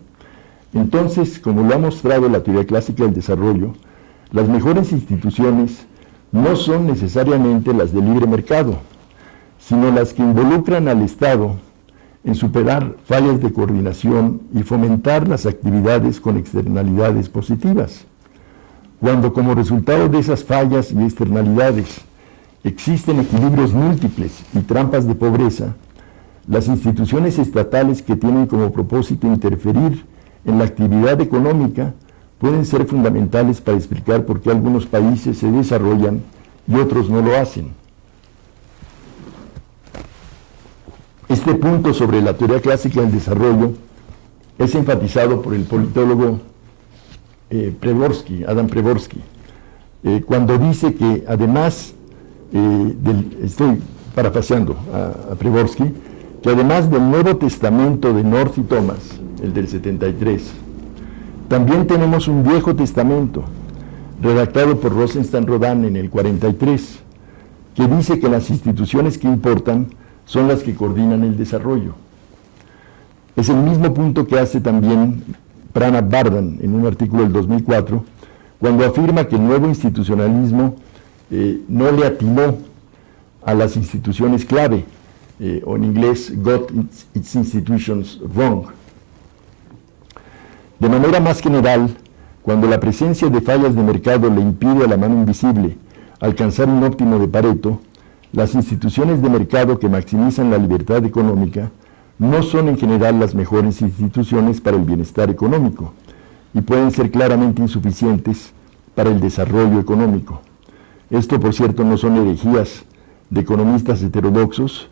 entonces, como lo ha mostrado la teoría clásica del desarrollo, las mejores instituciones no son necesariamente las de libre mercado, sino las que involucran al Estado en superar fallas de coordinación y fomentar las actividades con externalidades positivas. Cuando como resultado de esas fallas y externalidades existen equilibrios múltiples y trampas de pobreza, las instituciones estatales que tienen como propósito interferir en la actividad económica pueden ser fundamentales para explicar por qué algunos países se desarrollan y otros no lo hacen. Este punto sobre la teoría clásica del desarrollo es enfatizado por el politólogo Adam Przeworski, cuando dice que además, estoy parafraseando a Przeworski, que además del Nuevo Testamento de North y Thomas, el del 73, también tenemos un Viejo Testamento, redactado por Rosenstein Rodan en el 43, que dice que las instituciones que importan son las que coordinan el desarrollo. Es el mismo punto que hace también Pranab Bardhan en un artículo del 2004, cuando afirma que el nuevo institucionalismo no le atinó a las instituciones clave, o en inglés, got its institutions wrong. De manera más general, cuando la presencia de fallas de mercado le impide a la mano invisible alcanzar un óptimo de Pareto, las instituciones de mercado que maximizan la libertad económica no son en general las mejores instituciones para el bienestar económico y pueden ser claramente insuficientes para el desarrollo económico. Esto, por cierto, no son herejías de economistas heterodoxos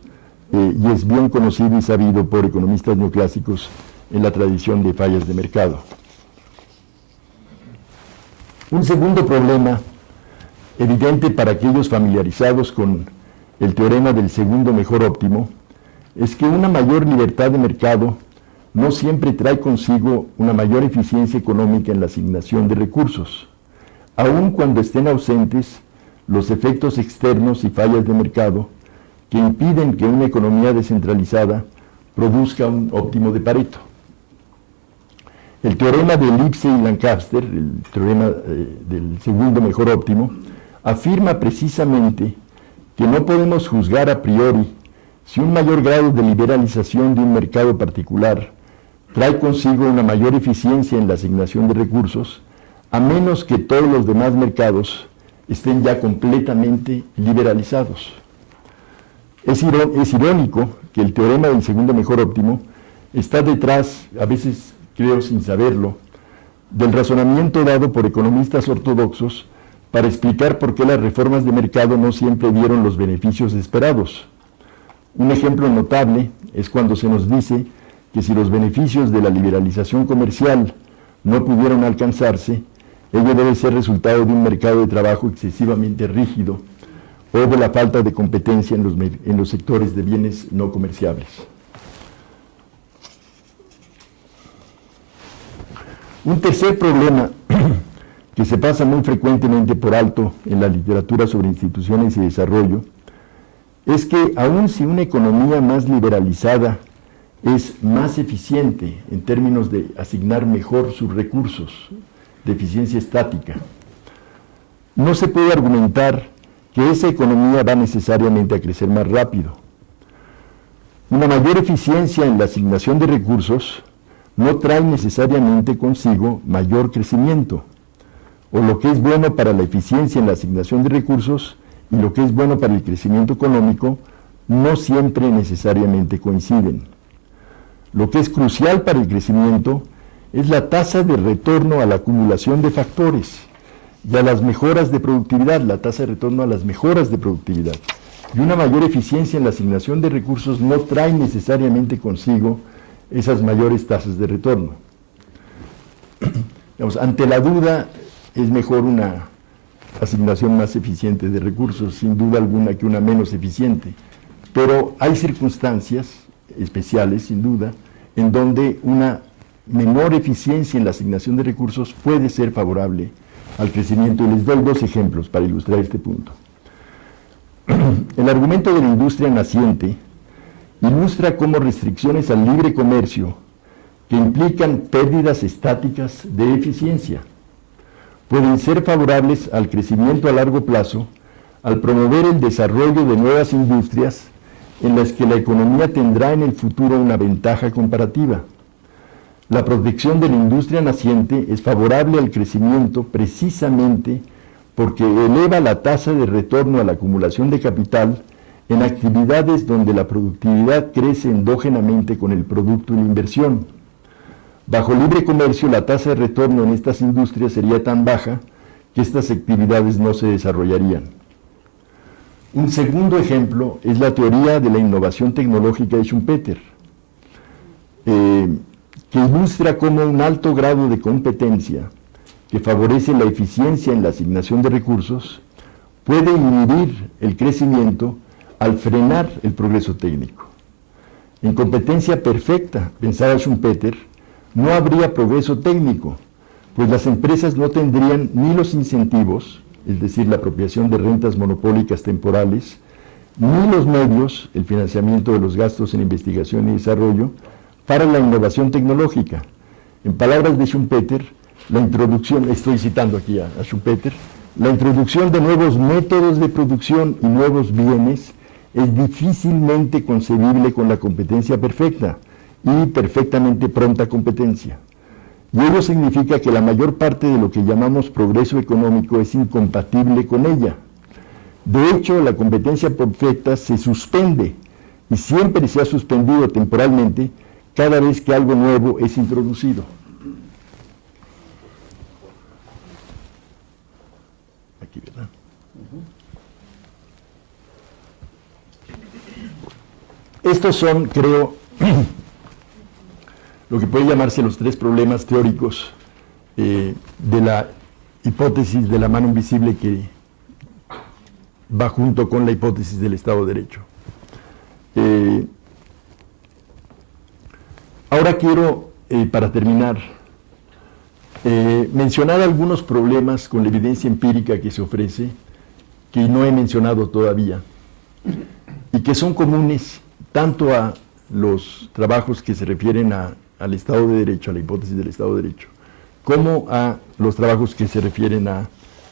y es bien conocido y sabido por economistas neoclásicos en la tradición de fallas de mercado. Un segundo problema evidente para aquellos familiarizados con el teorema del segundo mejor óptimo es que una mayor libertad de mercado no siempre trae consigo una mayor eficiencia económica en la asignación de recursos, aun cuando estén ausentes los efectos externos y fallas de mercado que impiden que una economía descentralizada produzca un óptimo de Pareto. El teorema de Lipse y Lancaster, el teorema del segundo mejor óptimo, afirma precisamente que no podemos juzgar a priori si un mayor grado de liberalización de un mercado particular trae consigo una mayor eficiencia en la asignación de recursos, a menos que todos los demás mercados estén ya completamente liberalizados. Es irónico que el teorema del segundo mejor óptimo está detrás, a veces creo sin saberlo, del razonamiento dado por economistas ortodoxos para explicar por qué las reformas de mercado no siempre dieron los beneficios esperados. Un ejemplo notable es cuando se nos dice que si los beneficios de la liberalización comercial no pudieron alcanzarse, ello debe ser resultado de un mercado de trabajo excesivamente rígido o de la falta de competencia en los sectores de bienes no comerciables. Un tercer problema que se pasa muy frecuentemente por alto en la literatura sobre instituciones y desarrollo es que aun si una economía más liberalizada es más eficiente en términos de asignar mejor sus recursos, de eficiencia estática, no se puede argumentar que esa economía va necesariamente a crecer más rápido. Una mayor eficiencia en la asignación de recursos no trae necesariamente consigo mayor crecimiento, o lo que es bueno para la eficiencia en la asignación de recursos y lo que es bueno para el crecimiento económico no siempre necesariamente coinciden. Lo que es crucial para el crecimiento es la tasa de retorno a la acumulación de factores y a las mejoras de productividad, la tasa de retorno a las mejoras de productividad. Y una mayor eficiencia en la asignación de recursos no trae necesariamente consigo esas mayores tasas de retorno. Digamos, ante la duda, es mejor una asignación más eficiente de recursos, sin duda alguna, que una menos eficiente. Pero hay circunstancias especiales, sin duda, en donde una menor eficiencia en la asignación de recursos puede ser favorable al crecimiento. Y les doy dos ejemplos para ilustrar este punto. El argumento de la industria naciente ilustra cómo restricciones al libre comercio que implican pérdidas estáticas de eficiencia pueden ser favorables al crecimiento a largo plazo al promover el desarrollo de nuevas industrias en las que la economía tendrá en el futuro una ventaja comparativa. La protección de la industria naciente es favorable al crecimiento precisamente porque eleva la tasa de retorno a la acumulación de capital en actividades donde la productividad crece endógenamente con el producto y la inversión. Bajo libre comercio, la tasa de retorno en estas industrias sería tan baja que estas actividades no se desarrollarían. Un segundo ejemplo es la teoría de la innovación tecnológica de Schumpeter, que ilustra cómo un alto grado de competencia que favorece la eficiencia en la asignación de recursos puede inhibir el crecimiento al frenar el progreso técnico. En competencia perfecta, pensaba Schumpeter, no habría progreso técnico, pues las empresas no tendrían ni los incentivos, es decir, la apropiación de rentas monopólicas temporales, ni los medios, el financiamiento de los gastos en investigación y desarrollo, para la innovación tecnológica. En palabras de Schumpeter, la introducción, estoy citando aquí a Schumpeter, la introducción de nuevos métodos de producción y nuevos bienes es difícilmente concebible con la competencia perfecta y perfectamente pronta competencia. Y ello significa que la mayor parte de lo que llamamos progreso económico es incompatible con ella. De hecho, la competencia perfecta se suspende y siempre se ha suspendido temporalmente cada vez que algo nuevo es introducido. Aquí, ¿verdad? Estos son, creo, lo que puede llamarse los tres problemas teóricos de la hipótesis de la mano invisible que va junto con la hipótesis del Estado de Derecho. Ahora quiero, para terminar, mencionar algunos problemas con la evidencia empírica que se ofrece, que no he mencionado todavía, y que son comunes tanto a los trabajos que se refieren al Estado de Derecho, a la hipótesis del Estado de Derecho, como a los trabajos que se refieren a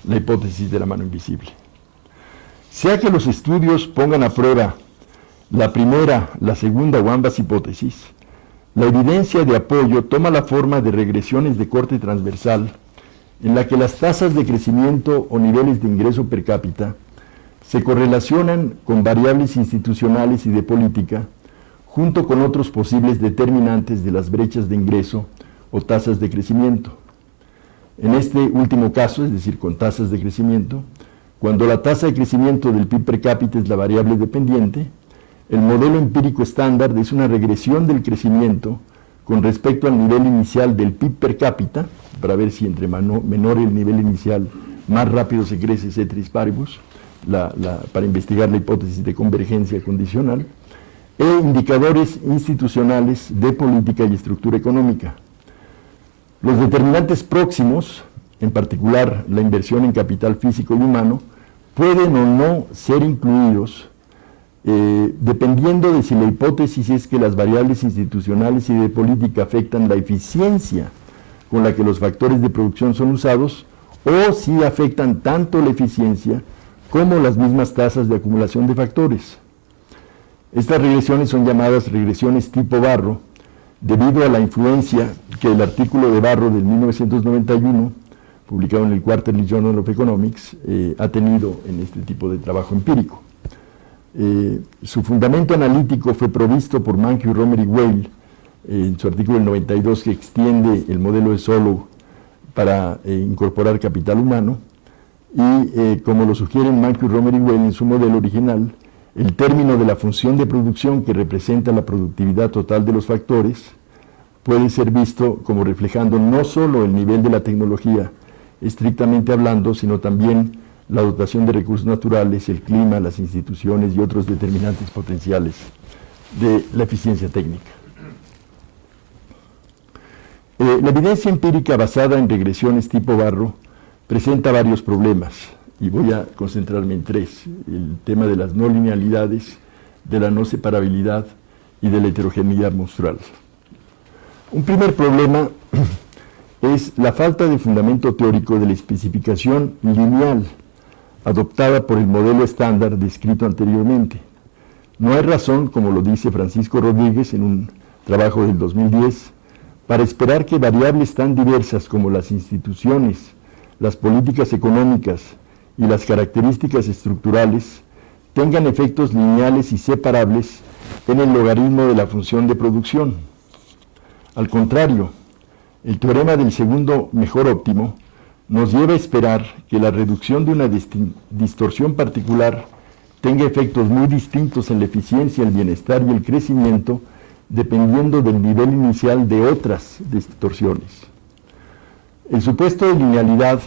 la hipótesis de la mano invisible. Sea que los estudios pongan a prueba la primera, la segunda o ambas hipótesis, la evidencia de apoyo toma la forma de regresiones de corte transversal en la que las tasas de crecimiento o niveles de ingreso per cápita se correlacionan con variables institucionales y de política, junto con otros posibles determinantes de las brechas de ingreso o tasas de crecimiento. En este último caso, es decir, con tasas de crecimiento, cuando la tasa de crecimiento del PIB per cápita es la variable dependiente, el modelo empírico estándar es una regresión del crecimiento con respecto al nivel inicial del PIB per cápita, para ver si entre menor el nivel inicial, más rápido se crece ceteris paribus, para investigar la hipótesis de convergencia condicional, e indicadores institucionales de política y estructura económica. Los determinantes próximos, en particular la inversión en capital físico y humano, pueden o no ser incluidos dependiendo de si la hipótesis es que las variables institucionales y de política afectan la eficiencia con la que los factores de producción son usados, o si afectan tanto la eficiencia como las mismas tasas de acumulación de factores. Estas regresiones son llamadas regresiones tipo Barro, debido a la influencia que el artículo de Barro del 1991, publicado en el Quarterly Journal of Economics, ha tenido en este tipo de trabajo empírico. Su fundamento analítico fue provisto por Mankiw, Romer y Weil en su artículo del 92, que extiende el modelo de Solow para incorporar capital humano, y como lo sugieren Mankiw, Romer y Weil en su modelo original, el término de la función de producción que representa la productividad total de los factores puede ser visto como reflejando no solo el nivel de la tecnología, estrictamente hablando, sino también la dotación de recursos naturales, el clima, las instituciones y otros determinantes potenciales de la eficiencia técnica. La evidencia empírica basada en regresiones tipo Barro presenta varios problemas, y voy a concentrarme en tres: el tema de las no linealidades, de la no separabilidad y de la heterogeneidad monstrual. Un primer problema es la falta de fundamento teórico de la especificación lineal adoptada por el modelo estándar descrito anteriormente. No hay razón, como lo dice Francisco Rodríguez en un trabajo del 2010, para esperar que variables tan diversas como las instituciones, las políticas económicas y las características estructurales tengan efectos lineales y separables en el logaritmo de la función de producción. Al contrario, el teorema del segundo mejor óptimo nos lleva a esperar que la reducción de una distorsión particular tenga efectos muy distintos en la eficiencia, el bienestar y el crecimiento dependiendo del nivel inicial de otras distorsiones. El supuesto de linealidad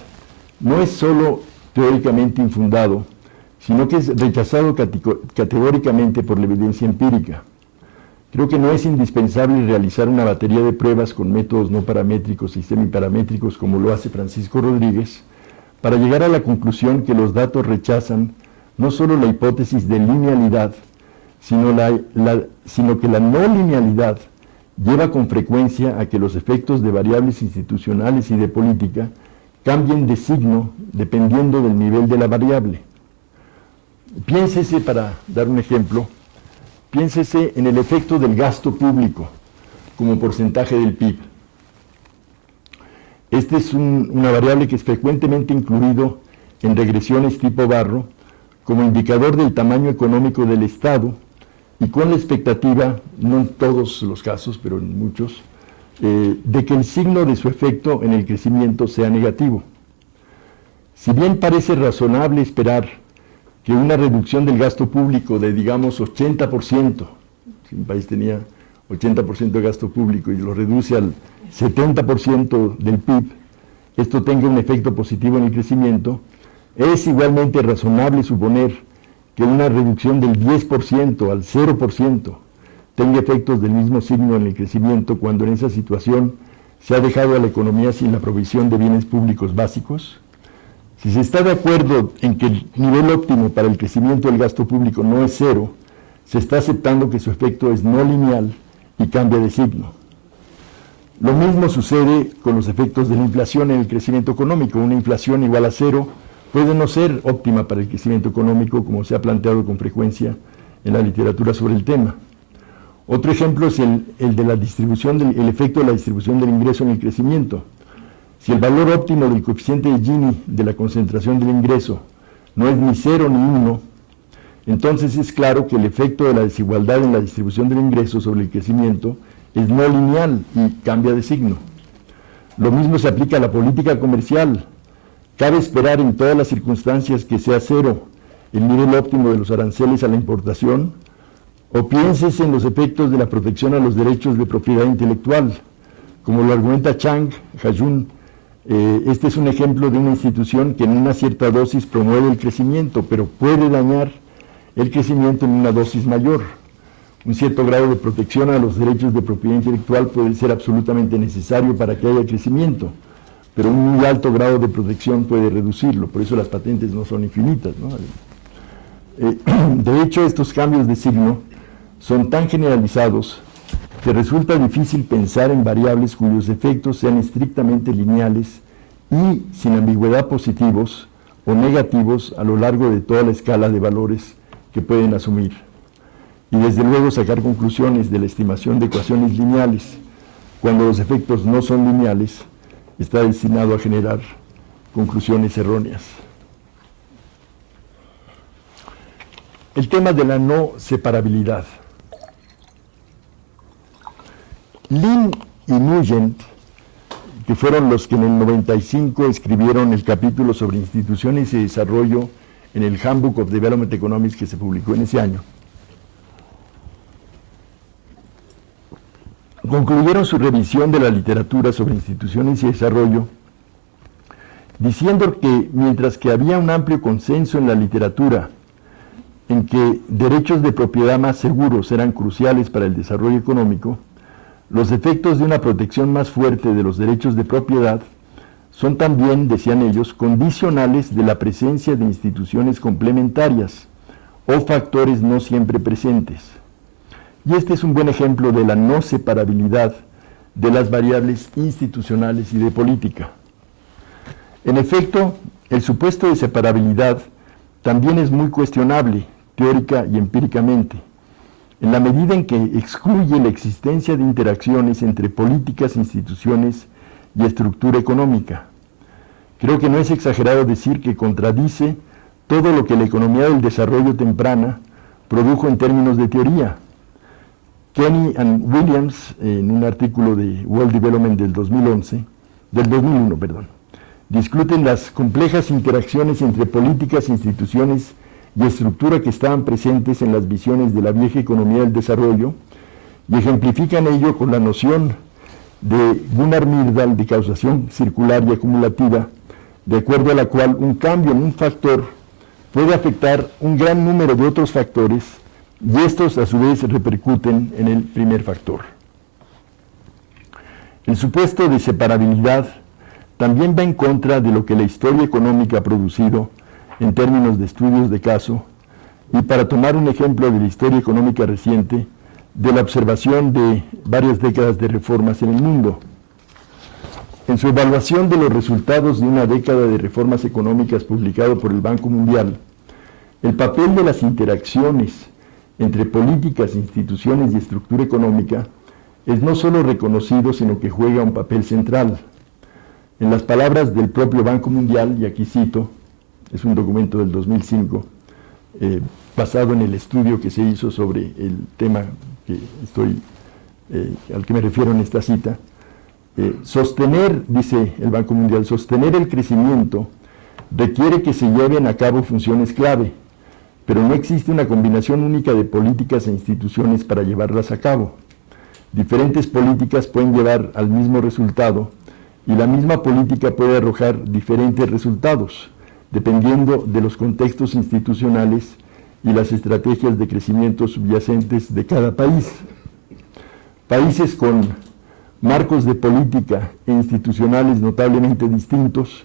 no es solo teóricamente infundado, sino que es rechazado categóricamente por la evidencia empírica. Creo que no es indispensable realizar una batería de pruebas con métodos no paramétricos y semiparamétricos como lo hace Francisco Rodríguez, para llegar a la conclusión que los datos rechazan no solo la hipótesis de linealidad, sino que la no linealidad lleva con frecuencia a que los efectos de variables institucionales y de política cambien de signo dependiendo del nivel de la variable. Piénsese, para dar un ejemplo, piénsese en el efecto del gasto público como porcentaje del PIB. Esta es una variable que es frecuentemente incluido en regresiones tipo Barro como indicador del tamaño económico del Estado y con la expectativa, no en todos los casos, pero en muchos, de que el signo de su efecto en el crecimiento sea negativo. Si bien parece razonable esperar que una reducción del gasto público de, digamos, 80%, si un país tenía 80% de gasto público y lo reduce al 70% del PIB, esto tenga un efecto positivo en el crecimiento, es igualmente razonable suponer que una reducción del 10% al 0% tenga efectos del mismo signo en el crecimiento cuando en esa situación se ha dejado a la economía sin la provisión de bienes públicos básicos. Si se está de acuerdo en que el nivel óptimo para el crecimiento del gasto público no es cero, se está aceptando que su efecto es no lineal y cambia de signo. Lo mismo sucede con los efectos de la inflación en el crecimiento económico. Una inflación igual a cero puede no ser óptima para el crecimiento económico, como se ha planteado con frecuencia en la literatura sobre el tema. Otro ejemplo es el de la distribución el efecto de la distribución del ingreso en el crecimiento. Si el valor óptimo del coeficiente de Gini de la concentración del ingreso no es ni 0 ni 1, entonces es claro que el efecto de la desigualdad en la distribución del ingreso sobre el crecimiento es no lineal y cambia de signo. Lo mismo se aplica a la política comercial. Cabe esperar en todas las circunstancias que sea cero el nivel óptimo de los aranceles a la importación, o piénsese en los efectos de la protección a los derechos de propiedad intelectual. Como lo argumenta Chang Hajun, este es un ejemplo de una institución que en una cierta dosis promueve el crecimiento, pero puede dañar el crecimiento en una dosis mayor. Un cierto grado de protección a los derechos de propiedad intelectual puede ser absolutamente necesario para que haya crecimiento, pero un muy alto grado de protección puede reducirlo, por eso las patentes no son infinitas, ¿no? De hecho, estos cambios de signo son tan generalizados que resulta difícil pensar en variables cuyos efectos sean estrictamente lineales y sin ambigüedad positivos o negativos a lo largo de toda la escala de valores que pueden asumir. Y desde luego sacar conclusiones de la estimación de ecuaciones lineales cuando los efectos no son lineales está destinado a generar conclusiones erróneas. El tema de la no separabilidad. Lin y Nugent, que fueron los que en el 95 escribieron el capítulo sobre instituciones y desarrollo en el Handbook of Development Economics que se publicó en ese año, concluyeron su revisión de la literatura sobre instituciones y desarrollo diciendo que mientras que había un amplio consenso en la literatura en que derechos de propiedad más seguros eran cruciales para el desarrollo económico, los efectos de una protección más fuerte de los derechos de propiedad son también, decían ellos, condicionales de la presencia de instituciones complementarias o factores no siempre presentes. Y este es un buen ejemplo de la no separabilidad de las variables institucionales y de política. En efecto, el supuesto de separabilidad también es muy cuestionable, teórica y empíricamente, en la medida en que excluye la existencia de interacciones entre políticas, instituciones y estructura económica. Creo que no es exagerado decir que contradice todo lo que la economía del desarrollo temprana produjo en términos de teoría. Kenny and Williams, en un artículo de World Development del 2001, discuten las complejas interacciones entre políticas, instituciones y estructura que estaban presentes en las visiones de la vieja economía del desarrollo y ejemplifican ello con la noción de Gunnar Myrdal de causación circular y acumulativa, de acuerdo a la cual un cambio en un factor puede afectar un gran número de otros factores y estos a su vez repercuten en el primer factor. El supuesto de separabilidad también va en contra de lo que la historia económica ha producido en términos de estudios de caso, y para tomar un ejemplo de la historia económica reciente, de la observación de varias décadas de reformas en el mundo. En su evaluación de los resultados de una década de reformas económicas publicado por el Banco Mundial, el papel de las interacciones entre políticas, instituciones y estructura económica es no solo reconocido, sino que juega un papel central. En las palabras del propio Banco Mundial, y aquí cito, es un documento del 2005, basado en el estudio que se hizo sobre el tema al que me refiero en esta cita, sostener, dice el Banco Mundial, sostener el crecimiento requiere que se lleven a cabo funciones clave, pero no existe una combinación única de políticas e instituciones para llevarlas a cabo. Diferentes políticas pueden llevar al mismo resultado y la misma política puede arrojar diferentes resultados, dependiendo de los contextos institucionales y las estrategias de crecimiento subyacentes de cada país. Países con marcos de política e institucionales notablemente distintos,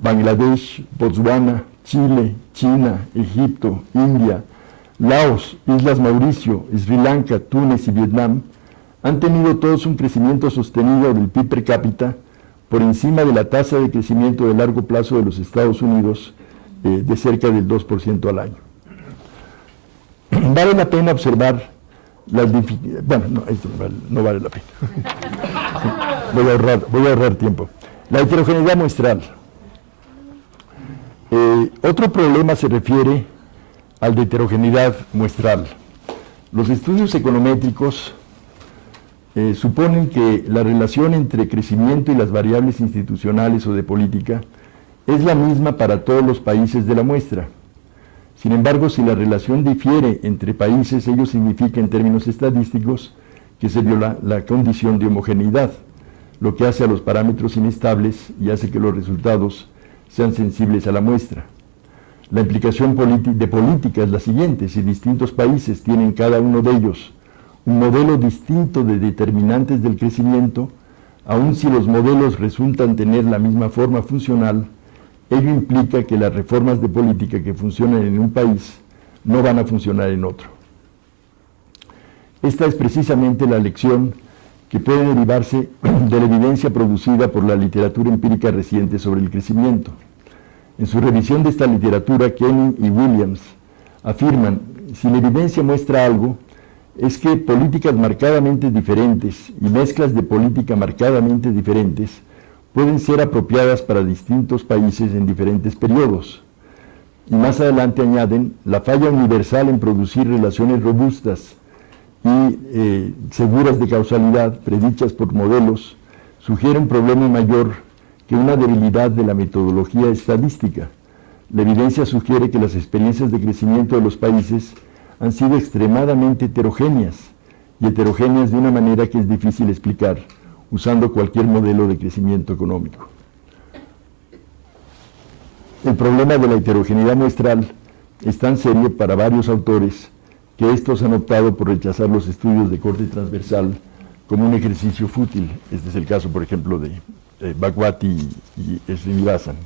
Bangladesh, Botswana, Chile, China, Egipto, India, Laos, Islas Mauricio, Sri Lanka, Túnez y Vietnam, han tenido todos un crecimiento sostenido del PIB per cápita por encima de la tasa de crecimiento de largo plazo de los Estados Unidos, de cerca del 2% al año. Vale la pena observar las dificultades. Bueno, no, esto no vale la pena. Voy a ahorrar tiempo. La heterogeneidad muestral. Otro problema se refiere al de heterogeneidad muestral. Los estudios econométricos suponen que la relación entre crecimiento y las variables institucionales o de política es la misma para todos los países de la muestra. Sin embargo, si la relación difiere entre países, ello significa en términos estadísticos que se viola la condición de homogeneidad, lo que hace a los parámetros inestables y hace que los resultados sean sensibles a la muestra. La implicación de política es la siguiente: si distintos países tienen cada uno de ellos un modelo distinto de determinantes del crecimiento, aun si los modelos resultan tener la misma forma funcional, ello implica que las reformas de política que funcionan en un país no van a funcionar en otro. Esta es precisamente la lección que puede derivarse de la evidencia producida por la literatura empírica reciente sobre el crecimiento. En su revisión de esta literatura, Kenny y Williams afirman: si la evidencia muestra algo, es que políticas marcadamente diferentes y mezclas de política marcadamente diferentes pueden ser apropiadas para distintos países en diferentes periodos. Y más adelante añaden: la falla universal en producir relaciones robustas y seguras de causalidad, predichas por modelos, sugiere un problema mayor que una debilidad de la metodología estadística. La evidencia sugiere que las experiencias de crecimiento de los países han sido extremadamente heterogéneas, y heterogéneas de una manera que es difícil explicar usando cualquier modelo de crecimiento económico. El problema de la heterogeneidad muestral es tan serio para varios autores que estos han optado por rechazar los estudios de corte transversal como un ejercicio fútil. Este es el caso, por ejemplo, de Bhagwati y Srinivasan.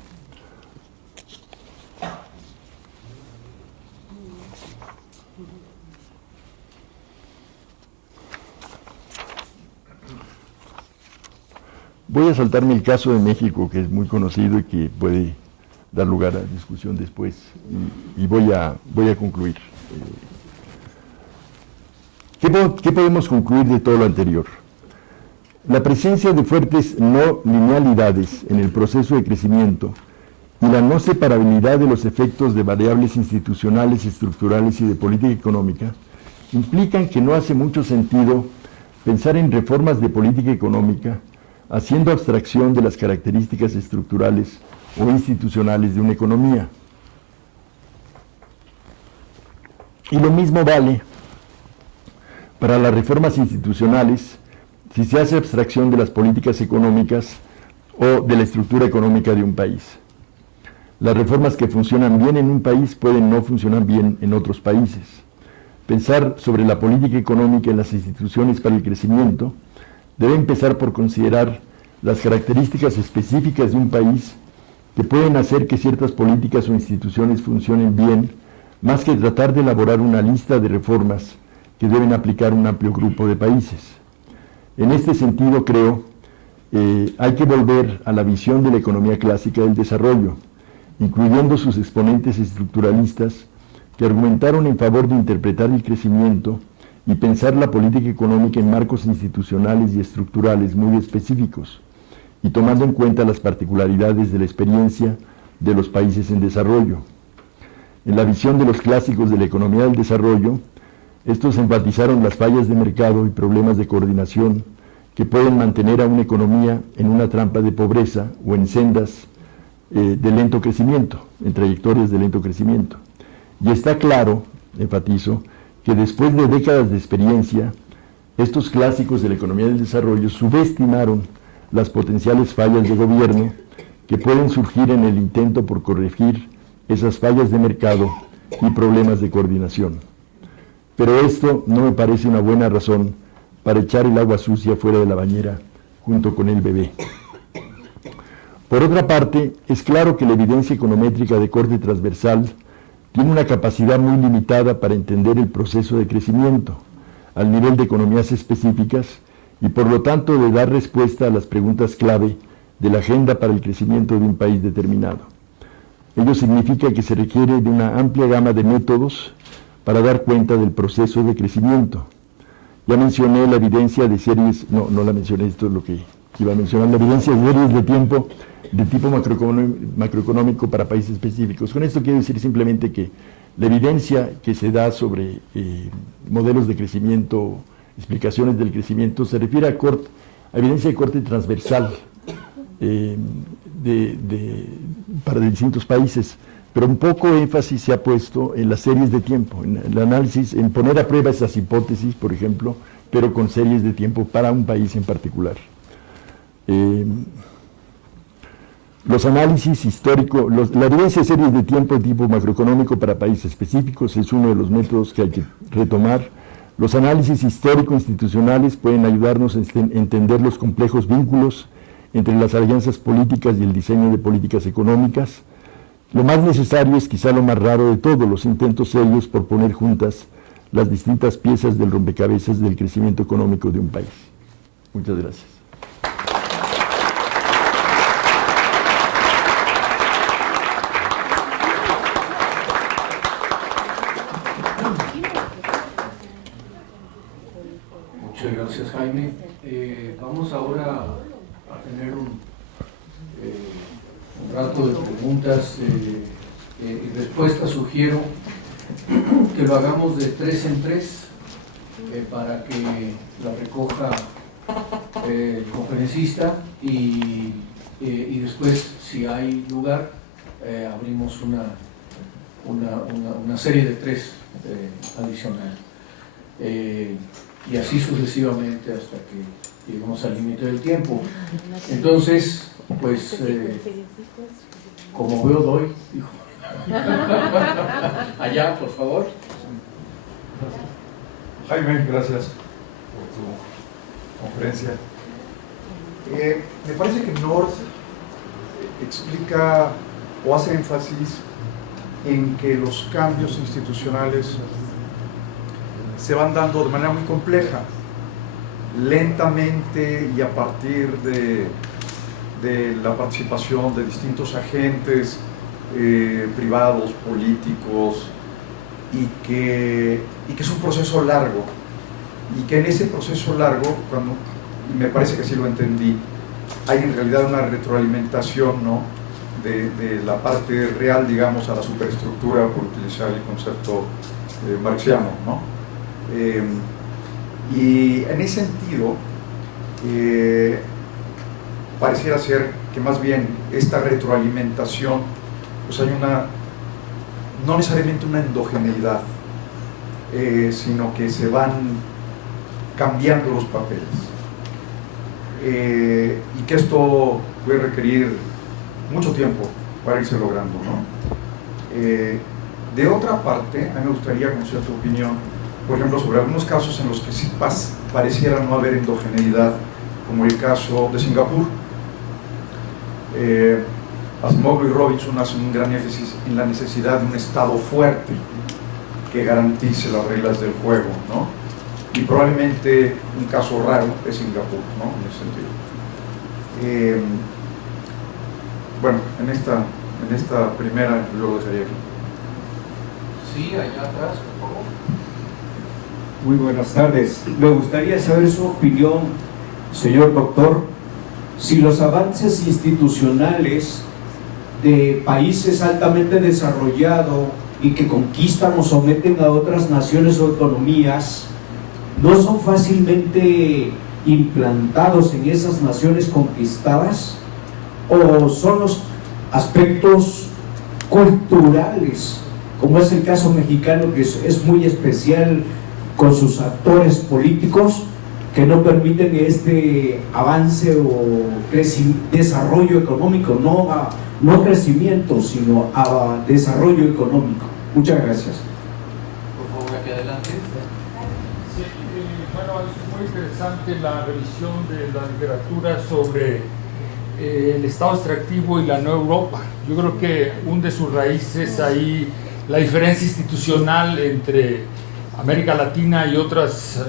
Voy a saltarme el caso de México, que es muy conocido y que puede dar lugar a discusión después, y voy a concluir. ¿Qué podemos concluir de todo lo anterior? La presencia de fuertes no linealidades en el proceso de crecimiento y la no separabilidad de los efectos de variables institucionales, estructurales y de política económica implican que no hace mucho sentido pensar en reformas de política económica haciendo abstracción de las características estructurales o institucionales de una economía. Y lo mismo vale para las reformas institucionales si se hace abstracción de las políticas económicas o de la estructura económica de un país. Las reformas que funcionan bien en un país pueden no funcionar bien en otros países. Pensar sobre la política económica en las instituciones para el crecimiento debe empezar por considerar las características específicas de un país que pueden hacer que ciertas políticas o instituciones funcionen bien, más que tratar de elaborar una lista de reformas que deben aplicar un amplio grupo de países. En este sentido, creo, hay que volver a la visión de la economía clásica del desarrollo, incluyendo sus exponentes estructuralistas que argumentaron en favor de interpretar el crecimiento y pensar la política económica en marcos institucionales y estructurales muy específicos, y tomando en cuenta las particularidades de la experiencia de los países en desarrollo. En la visión de los clásicos de la economía del desarrollo, estos enfatizaron las fallas de mercado y problemas de coordinación que pueden mantener a una economía en una trampa de pobreza o en sendas de lento crecimiento, en trayectorias de lento crecimiento. Y está claro, enfatizo, que después de décadas de experiencia, estos clásicos de la economía del desarrollo subestimaron las potenciales fallas de gobierno que pueden surgir en el intento por corregir esas fallas de mercado y problemas de coordinación. Pero esto no me parece una buena razón para echar el agua sucia fuera de la bañera junto con el bebé. Por otra parte, es claro que la evidencia econométrica de corte transversal tiene una capacidad muy limitada para entender el proceso de crecimiento al nivel de economías específicas y por lo tanto de dar respuesta a las preguntas clave de la agenda para el crecimiento de un país determinado. Ello significa que se requiere de una amplia gama de métodos para dar cuenta del proceso de crecimiento. Ya mencioné la evidencia de series, no la mencioné, esto es lo que iba a mencionar, la evidencia de series de tiempo de tipo macroeconómico para países específicos. Con esto quiero decir simplemente que la evidencia que se da sobre modelos de crecimiento, explicaciones del crecimiento, se refiere a evidencia de corte transversal para distintos países, pero un poco énfasis se ha puesto en las series de tiempo, en el análisis, en poner a prueba esas hipótesis, por ejemplo, pero con series de tiempo para un país en particular. Los análisis históricos, la evidencia de series de tiempo de tipo macroeconómico para países específicos es uno de los métodos que hay que retomar. Los análisis histórico-institucionales pueden ayudarnos a entender los complejos vínculos entre las alianzas políticas y el diseño de políticas económicas. Lo más necesario es quizá lo más raro de todo, los intentos serios por poner juntas las distintas piezas del rompecabezas del crecimiento económico de un país. Muchas gracias. Muchas gracias, Jaime. Vamos ahora a tener un rato de preguntas y respuestas. Sugiero que lo hagamos de 3 en 3 para que la recoja el conferencista y después, si hay lugar, abrimos una serie de 3 adicional. Y así sucesivamente hasta que lleguemos al límite del tiempo. Entonces, pues, como veo, doy, dijo. Allá, por favor. Jaime, gracias por tu conferencia. Me parece que North explica o hace énfasis en que los cambios institucionales se van dando de manera muy compleja, lentamente y a partir de la participación de distintos agentes privados, políticos, y que es un proceso largo, y que en ese proceso largo, y me parece que así lo entendí, hay en realidad una retroalimentación, ¿no?, de la parte real, digamos, a la superestructura, por utilizar el concepto marxiano, ¿no? Y en ese sentido, pareciera ser que más bien esta retroalimentación, pues hay no necesariamente una endogeneidad, sino que se van cambiando los papeles. Y que esto puede requerir mucho tiempo para irse logrando, ¿no? De otra parte, a mí me gustaría conocer tu opinión, por ejemplo, sobre algunos casos en los que sí pareciera no haber endogeneidad, como el caso de Singapur. Asimov y Robinson hacen un gran énfasis en la necesidad de un Estado fuerte que garantice las reglas del juego, ¿no? Y probablemente un caso raro es Singapur, ¿no? En ese sentido. Bueno, en esta primera yo lo dejaría aquí. Sí, allá atrás, por favor. Muy buenas tardes. Me gustaría saber su opinión, señor doctor, si los avances institucionales de países altamente desarrollados y que conquistan o someten a otras naciones o economías no son fácilmente implantados en esas naciones conquistadas, o son los aspectos culturales, como es el caso mexicano, que es muy especial con sus actores políticos, que no permiten este avance o desarrollo económico, no crecimiento, sino a desarrollo económico. Muchas gracias. Por favor, aquí adelante. Sí, bueno, es muy interesante la revisión de la literatura sobre el Estado extractivo y la Nueva Europa. Yo creo que hunde sus raíces ahí la diferencia institucional entre América Latina y otras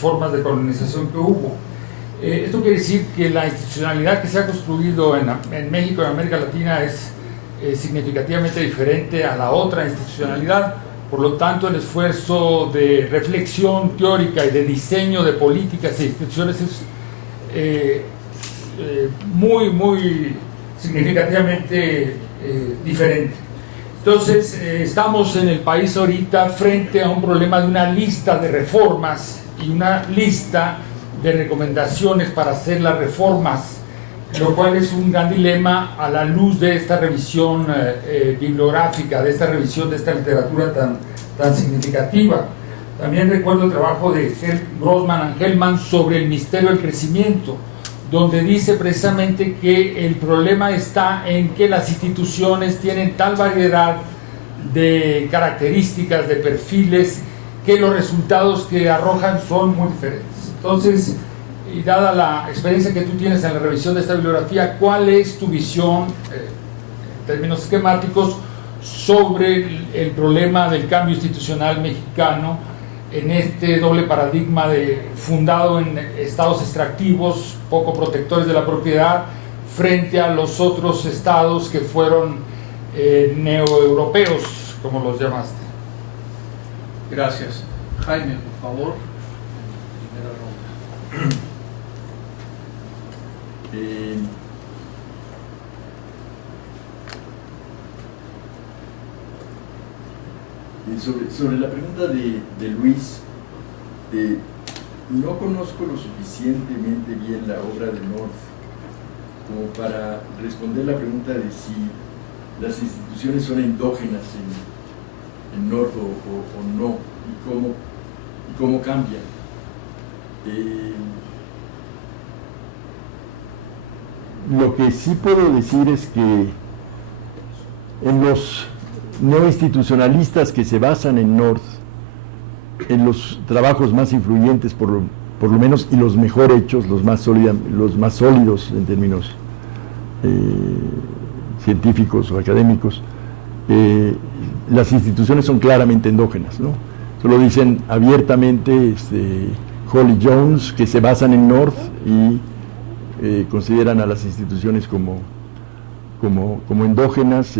formas de colonización que hubo. Esto quiere decir que la institucionalidad que se ha construido en México y en América Latina es significativamente diferente a la otra institucionalidad. Por lo tanto, el esfuerzo de reflexión teórica y de diseño de políticas e instituciones es muy significativamente diferente. Entonces, estamos en el país ahorita frente a un problema de una lista de reformas y una lista de recomendaciones para hacer las reformas, lo cual es un gran dilema a la luz de esta revisión bibliográfica, de esta revisión de esta literatura tan significativa. También recuerdo el trabajo de Grossman y Hellman sobre el misterio del crecimiento, donde dice precisamente que el problema está en que las instituciones tienen tal variedad de características, de perfiles, que los resultados que arrojan son muy diferentes. Entonces, y dada la experiencia que tú tienes en la revisión de esta bibliografía, ¿cuál es tu visión, en términos esquemáticos, sobre el problema del cambio institucional mexicano en este doble paradigma fundado en estados extractivos, poco protectores de la propiedad, frente a los otros estados que fueron neoeuropeos, como los llamaste? Gracias. Jaime, por favor. Primera ronda. Sobre la pregunta de Luis, no conozco lo suficientemente bien la obra de North como para responder la pregunta de si las instituciones son endógenas en North o no, y cómo cambian. Lo que sí puedo decir es que en los neoinstitucionalistas que se basan en North, en los trabajos más influyentes por lo menos, y los mejor hechos, los más sólidos en términos científicos o académicos, las instituciones son claramente endógenas, ¿no? Eso lo dicen abiertamente Hall y Jones, que se basan en North y consideran a las instituciones como endógenas.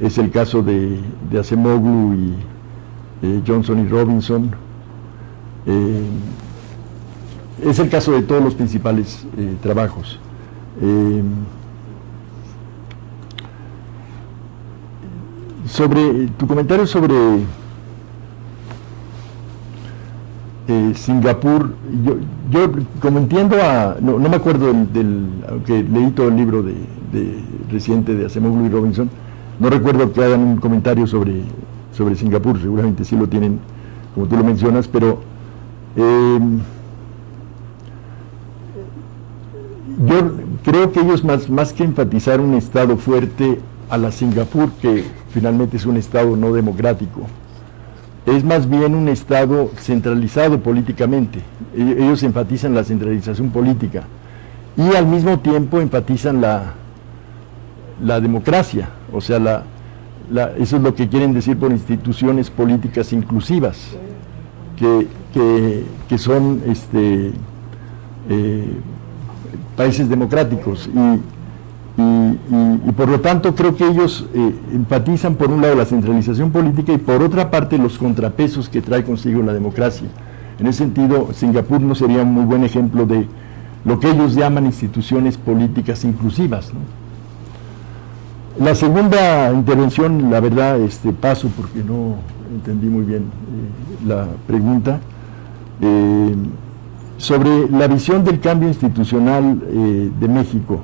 Es el caso de Acemoglu y Johnson y Robinson. Es el caso de todos los principales trabajos. Sobre tu comentario sobre Singapur, yo como entiendo no me acuerdo aunque leí todo el libro reciente de Acemoglu y Robinson, no recuerdo que hagan un comentario sobre Singapur. Seguramente sí lo tienen, como tú lo mencionas, pero Yo creo que ellos más que enfatizar un Estado fuerte a la Singapur, que finalmente es un Estado no democrático, es más bien un Estado centralizado políticamente. Ellos enfatizan la centralización política y al mismo tiempo enfatizan la democracia, o sea, eso es lo que quieren decir por instituciones políticas inclusivas, que son países democráticos y por lo tanto creo que ellos enfatizan por un lado la centralización política y por otra parte los contrapesos que trae consigo la democracia. En ese sentido, Singapur no sería un muy buen ejemplo de lo que ellos llaman instituciones políticas inclusivas, ¿no? La segunda intervención, la verdad, paso porque no entendí muy bien la pregunta, sobre la visión del cambio institucional de México.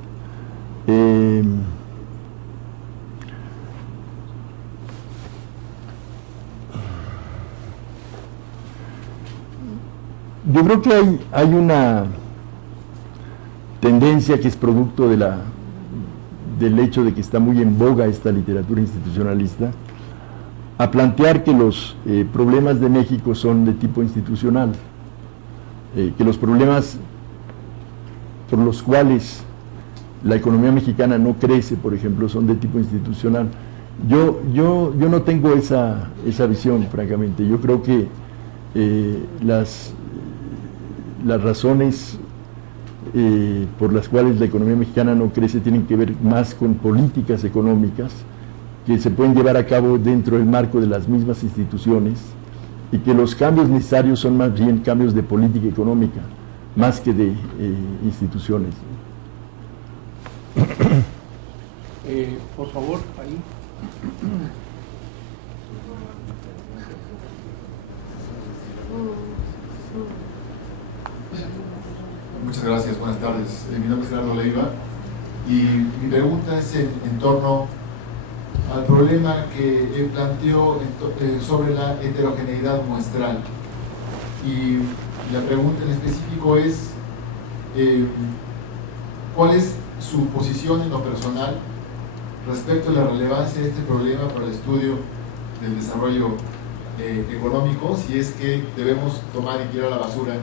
Yo creo que hay una tendencia que es producto del hecho de que está muy en boga esta literatura institucionalista, a plantear que los problemas de México son de tipo institucional, que los problemas por los cuales la economía mexicana no crece, por ejemplo, son de tipo institucional. Yo no tengo esa visión, francamente. Yo creo que las razones por las cuales la economía mexicana no crece tienen que ver más con políticas económicas que se pueden llevar a cabo dentro del marco de las mismas instituciones y que los cambios necesarios son más bien cambios de política económica, más que de instituciones. Por favor, ahí. Muchas gracias, buenas tardes. Mi nombre es Gerardo Leiva y mi pregunta es en torno al problema que él planteó sobre la heterogeneidad muestral. Y la pregunta en específico es ¿cuál es su posición en lo personal respecto a la relevancia de este problema para el estudio del desarrollo económico, si es que debemos tomar y tirar a la basura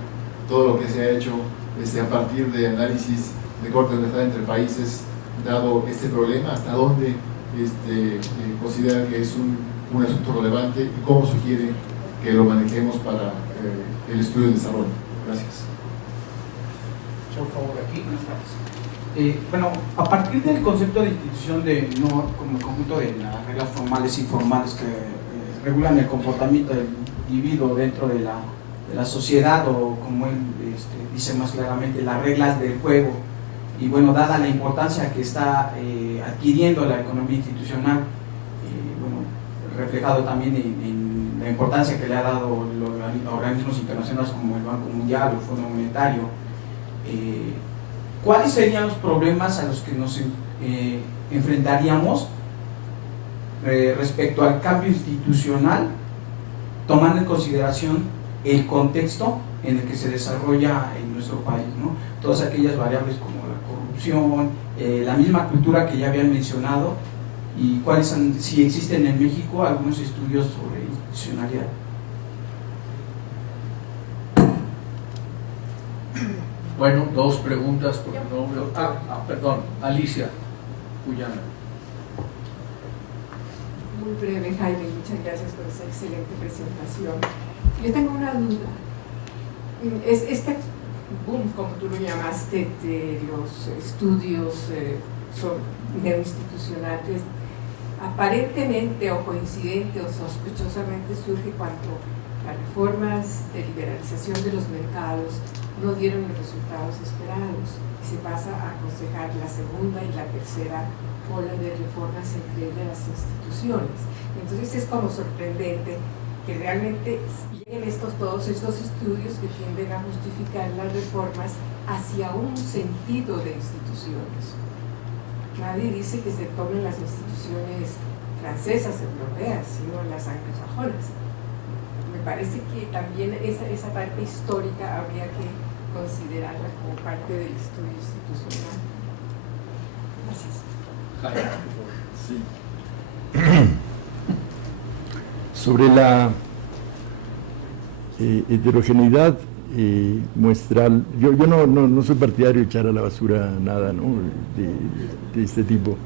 todo lo que se ha hecho a partir de análisis de corte de entre países, dado este problema, hasta dónde considera que es un asunto relevante y cómo sugiere que lo manejemos para el estudio del desarrollo? Gracias. Por favor, aquí. Bueno, a partir del concepto de institución no como el conjunto de las reglas formales e informales que regulan el comportamiento del individuo dentro de la sociedad, o como él dice más claramente, las reglas del juego, y bueno, dada la importancia que está adquiriendo la economía institucional, bueno, reflejado también en la importancia que le ha dado los organismos internacionales como el Banco Mundial o el Fondo Monetario, ¿cuáles serían los problemas a los que nos enfrentaríamos respecto al cambio institucional, tomando en consideración el contexto en el que se desarrolla en nuestro país, ¿no? Todas aquellas variables como la corrupción, la misma cultura que ya habían mencionado, y si existen en México algunos estudios sobre institucionalidad. Bueno, dos preguntas porque no veo. Perdón, Alicia Cuyana. Muy breve, Jaime, muchas gracias por esa excelente presentación. Yo tengo una duda. Este boom, como tú lo llamaste, de los estudios neoinstitucionales, aparentemente o coincidente o sospechosamente surge cuando las reformas de liberalización de los mercados no dieron los resultados esperados y se pasa a aconsejar la segunda y la tercera ola de reformas entre las instituciones. Entonces es como sorprendente que realmente lleguen todos estos estudios que tienden a justificar las reformas hacia un sentido de instituciones. Nadie dice que se tomen las instituciones francesas, europeas, sino las anglosajonas. Me parece que también esa parte histórica habría que considerarla como parte del estudio institucional. Gracias. Sí. Sobre la heterogeneidad muestral, yo no soy partidario de echar a la basura nada, ¿no?, de este tipo,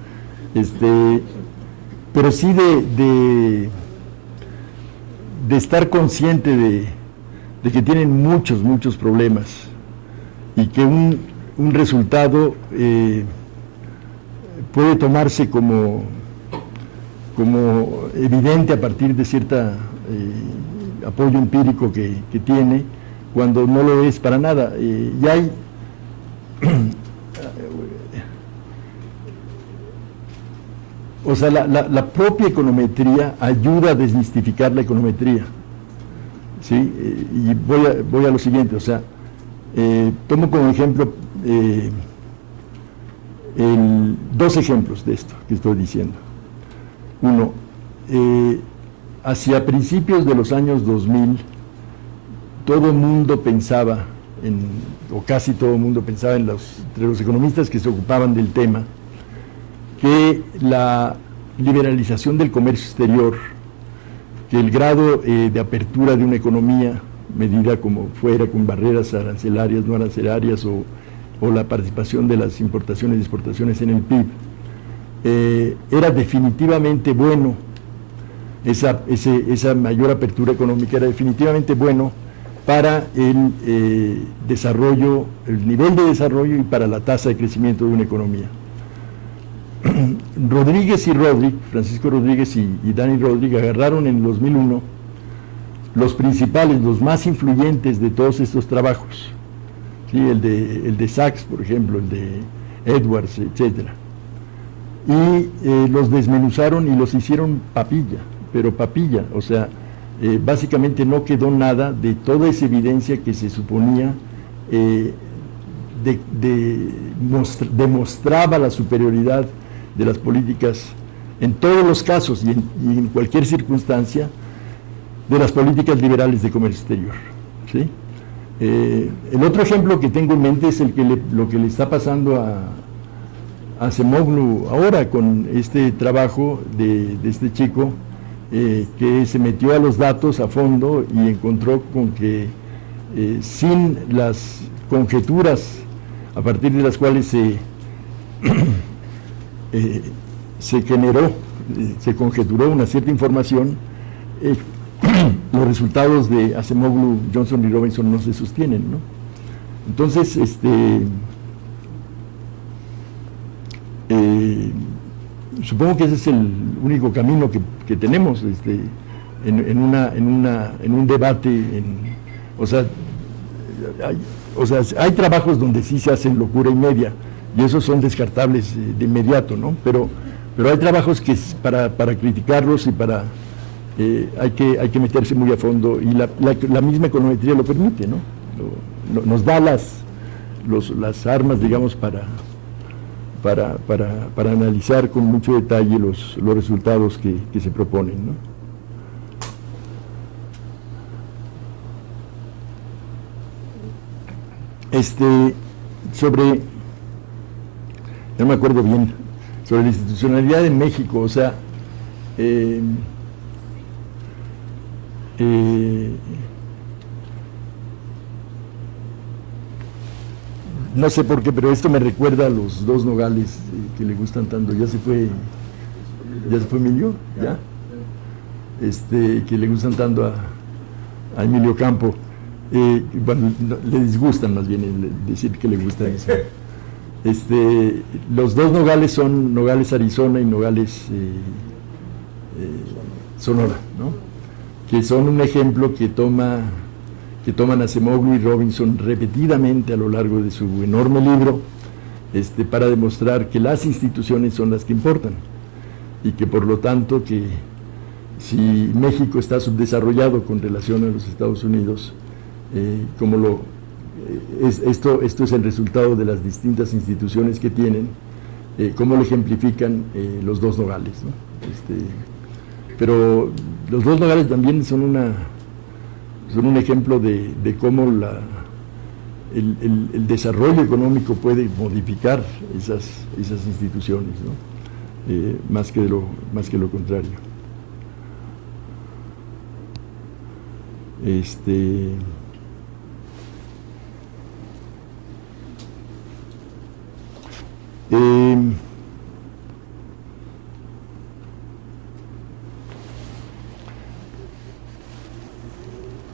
pero sí de estar consciente de que tienen muchos problemas y que un resultado puede tomarse como evidente a partir de cierta apoyo empírico que tiene, cuando no lo es para nada. Y hay o sea, la propia econometría ayuda a desmistificar la econometría, ¿sí? Y voy a lo siguiente, o sea, tomo como ejemplo dos ejemplos de esto que estoy diciendo. Uno, hacia principios de los años 2000, todo el mundo pensaba, o casi todo el mundo pensaba entre los economistas que se ocupaban del tema, que la liberalización del comercio exterior, que el grado de apertura de una economía, medida como fuera, con barreras arancelarias, no arancelarias, o la participación de las importaciones y exportaciones en el PIB, era definitivamente bueno, esa mayor apertura económica era definitivamente bueno para el desarrollo, el nivel de desarrollo y para la tasa de crecimiento de una economía. Francisco Rodríguez y Dani Rodrik agarraron en el 2001 los principales, los más influyentes de todos estos trabajos, ¿sí? el de Sachs, por ejemplo, el de Edwards, etcétera, y los desmenuzaron y los hicieron papilla, pero papilla, o sea, básicamente no quedó nada de toda esa evidencia que se suponía demostraba la superioridad de las políticas en todos los casos y en cualquier circunstancia de las políticas liberales de comercio exterior, ¿sí? El otro ejemplo que tengo en mente es lo que le está pasando a Acemoglu ahora con este trabajo de este chico que se metió a los datos a fondo y encontró con que sin las conjeturas a partir de las cuales se conjeturó una cierta información, los resultados de Acemoglu, Johnson y Robinson no se sostienen, ¿no? Entonces, supongo que ese es el único camino que tenemos en un debate, o sea, hay trabajos donde sí se hacen locura y media, y esos son descartables de inmediato, ¿no? Pero hay trabajos que para criticarlos y hay que meterse muy a fondo, y la misma econometría lo permite, ¿no? Nos da las armas, digamos, para analizar con mucho detalle los resultados que se proponen, ¿no? No me acuerdo bien, sobre la institucionalidad en México, o sea, no sé por qué, pero esto me recuerda a los dos Nogales que le gustan tanto. Ya se fue Emilio, ¿ya? Que le gustan tanto a Emilio Campo. Bueno, le disgustan más bien decir que le gusta eso. Los dos Nogales son Nogales Arizona y Nogales Sonora, ¿no? Que son un ejemplo que toman Acemoglu y Robinson repetidamente a lo largo de su enorme libro, para demostrar que las instituciones son las que importan y que por lo tanto que si México está subdesarrollado con relación a los Estados Unidos, esto es el resultado de las distintas instituciones que tienen, como lo ejemplifican los dos Nogales, ¿no? Pero los dos Nogales también son un ejemplo de cómo el desarrollo económico puede modificar esas instituciones, ¿no? Más que lo contrario.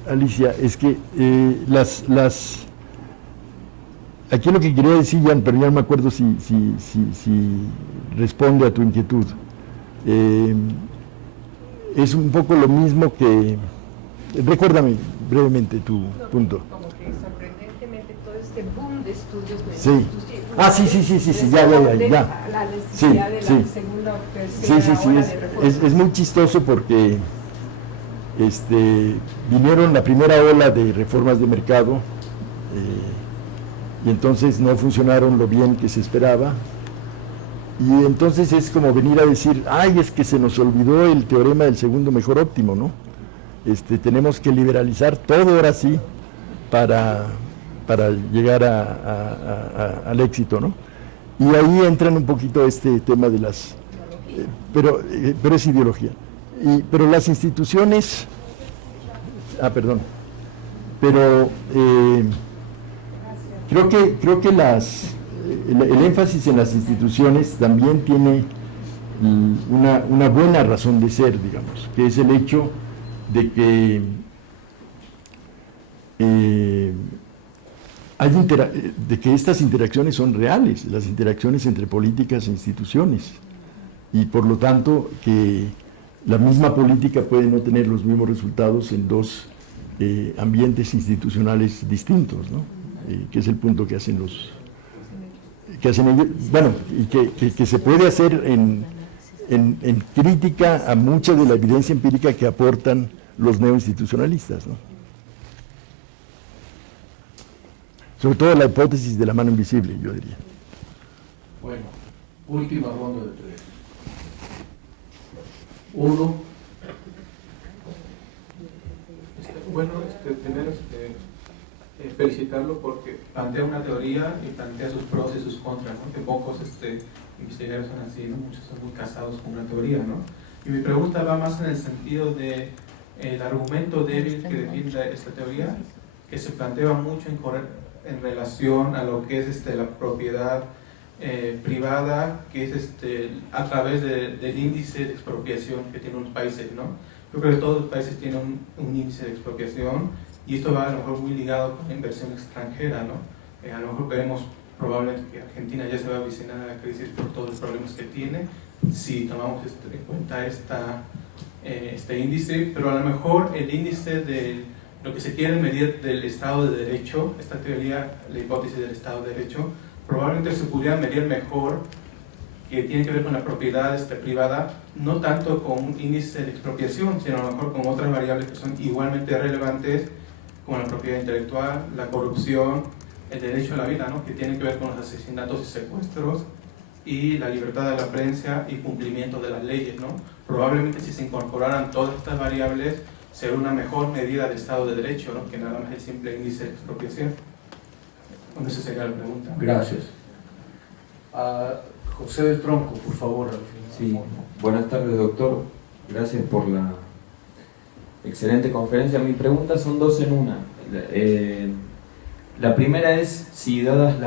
Alicia, es que aquí lo que quería decir, Jan, pero ya no me acuerdo si responde a tu inquietud. Es un poco lo mismo que... Recuérdame brevemente tu punto. Como que sorprendentemente todo este boom de estudios Sí. Ah, sí, ya. La necesidad de la sí. segunda o tercera Sí, ola de reformas. es muy chistoso porque vinieron la primera ola de reformas de mercado y entonces no funcionaron lo bien que se esperaba, y entonces es como venir a decir, ay, es que se nos olvidó el teorema del segundo mejor óptimo, ¿no? Tenemos que liberalizar todo ahora sí para llegar al éxito, ¿no? Y ahí entran un poquito este tema de las... pero es ideología. Pero las instituciones... perdón. Pero creo que el énfasis en las instituciones también tiene una buena razón de ser, digamos, que es el hecho de que de que estas interacciones son reales, las interacciones entre políticas e instituciones, y por lo tanto que la misma política puede no tener los mismos resultados en dos ambientes institucionales distintos, ¿no? Que es el punto que hacen ellos, bueno, y que se puede hacer en crítica a mucha de la evidencia empírica que aportan los neoinstitucionalistas, ¿no? Sobre todo la hipótesis de la mano invisible, yo diría. Bueno, última ronda de 3. 1. Primero felicitarlo porque plantea una teoría y plantea sus pros y sus contras, ¿no? Que pocos investigadores son así, ¿no? Muchos son muy casados con una teoría, ¿no? Y mi pregunta va más en el sentido de el argumento débil que defiende esta teoría, que se plantea mucho en relación a lo que es la propiedad privada, que es a través del índice de expropiación que tienen los países, ¿no? Yo creo que todos los países tienen un índice de expropiación, y esto va a lo mejor muy ligado con la inversión extranjera, ¿no? A lo mejor veremos probablemente que Argentina ya se va a avicinar a la crisis por todos los problemas que tiene, si tomamos en cuenta este índice, pero a lo mejor el índice de lo que se quiere medir del Estado de Derecho, esta teoría, la hipótesis del Estado de Derecho, probablemente se pudiera medir mejor, que tiene que ver con la propiedad privada, no tanto con un índice de expropiación, sino a lo mejor con otras variables que son igualmente relevantes, como la propiedad intelectual, la corrupción, el derecho a la vida, ¿no? Que tienen que ver con los asesinatos y secuestros, y la libertad de la prensa y cumplimiento de las leyes, ¿no? Probablemente si se incorporaran todas estas variables, sería una mejor medida de Estado de Derecho, ¿no? Que nada más el simple índice de expropiación. Bueno, esa sería la pregunta. Gracias. José del Tronco, por favor. Sí, buenas tardes, doctor. Gracias por la excelente conferencia. Mi pregunta son dos en una. La primera es si, dadas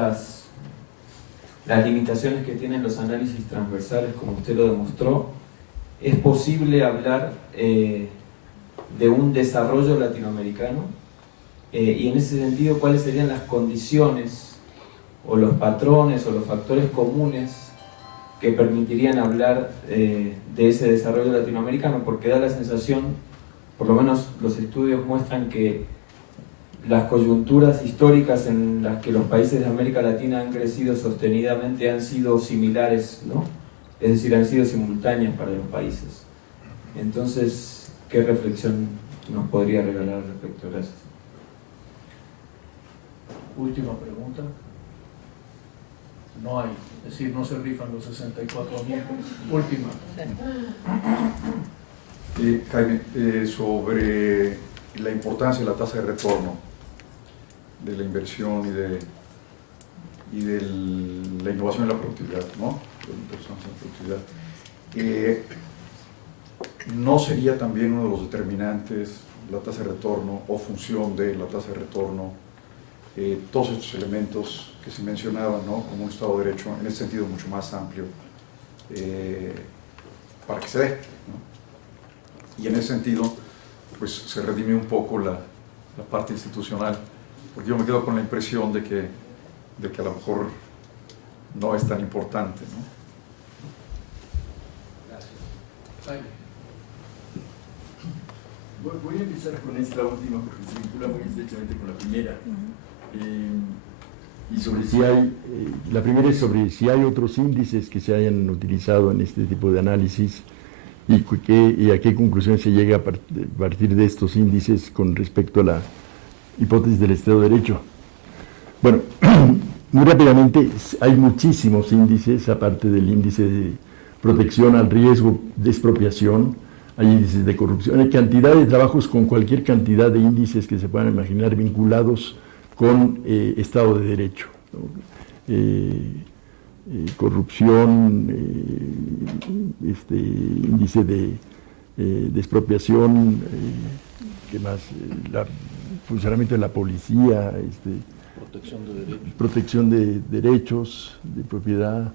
las limitaciones que tienen los análisis transversales, como usted lo demostró, es posible hablar de un desarrollo latinoamericano, y en ese sentido, ¿cuáles serían las condiciones o los patrones o los factores comunes que permitirían hablar de ese desarrollo latinoamericano? Porque da la sensación, por lo menos los estudios muestran, que las coyunturas históricas en las que los países de América Latina han crecido sostenidamente han sido similares, ¿no? Es decir, han sido simultáneas para los países. Entonces, ¿qué reflexión nos podría regalar al respecto? Gracias. Última pregunta. No hay, es decir, no se rifan los 64.000. Última. Jaime, sobre la importancia de la tasa de retorno. la inversión y de la innovación y la productividad, ¿no? ¿No sería también uno de los determinantes la tasa de retorno o función de la tasa de retorno, todos estos elementos que se mencionaban, ¿no? Como un Estado de Derecho, en ese sentido mucho más amplio, para que se dé, ¿no? Y en ese sentido, pues se redime un poco la parte institucional, porque yo me quedo con la impresión de que a lo mejor no es tan importante, ¿no? Jaime. Voy a empezar con esta última porque se vincula muy estrechamente con la primera. Y sobre si hay, la primera es sobre si hay otros índices que se hayan utilizado en este tipo de análisis y a qué conclusión se llega a partir de estos índices con respecto a la hipótesis del Estado de Derecho. Bueno, muy rápidamente, hay muchísimos índices, aparte del índice de protección al riesgo de expropiación, hay índices de corrupción, hay cantidad de trabajos con cualquier cantidad de índices que se puedan imaginar vinculados con Estado de Derecho, ¿no? Corrupción, índice de expropiación, ¿qué más? Funcionamiento de la policía, protección de derechos, de propiedad,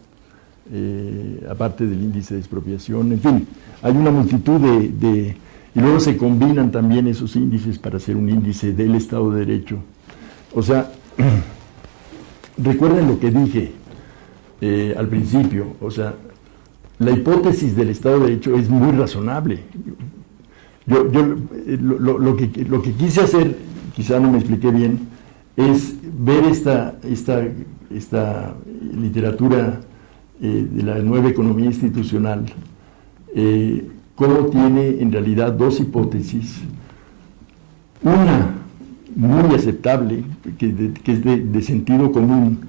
aparte del índice de expropiación, en fin, hay una multitud y luego se combinan también esos índices para hacer un índice del Estado de Derecho. O sea, recuerden lo que dije al principio, o sea, la hipótesis del Estado de Derecho es muy razonable. Lo que quise hacer, quizá no me expliqué bien, es ver esta literatura de la nueva economía institucional, cómo tiene en realidad dos hipótesis, una muy aceptable, que es de sentido común,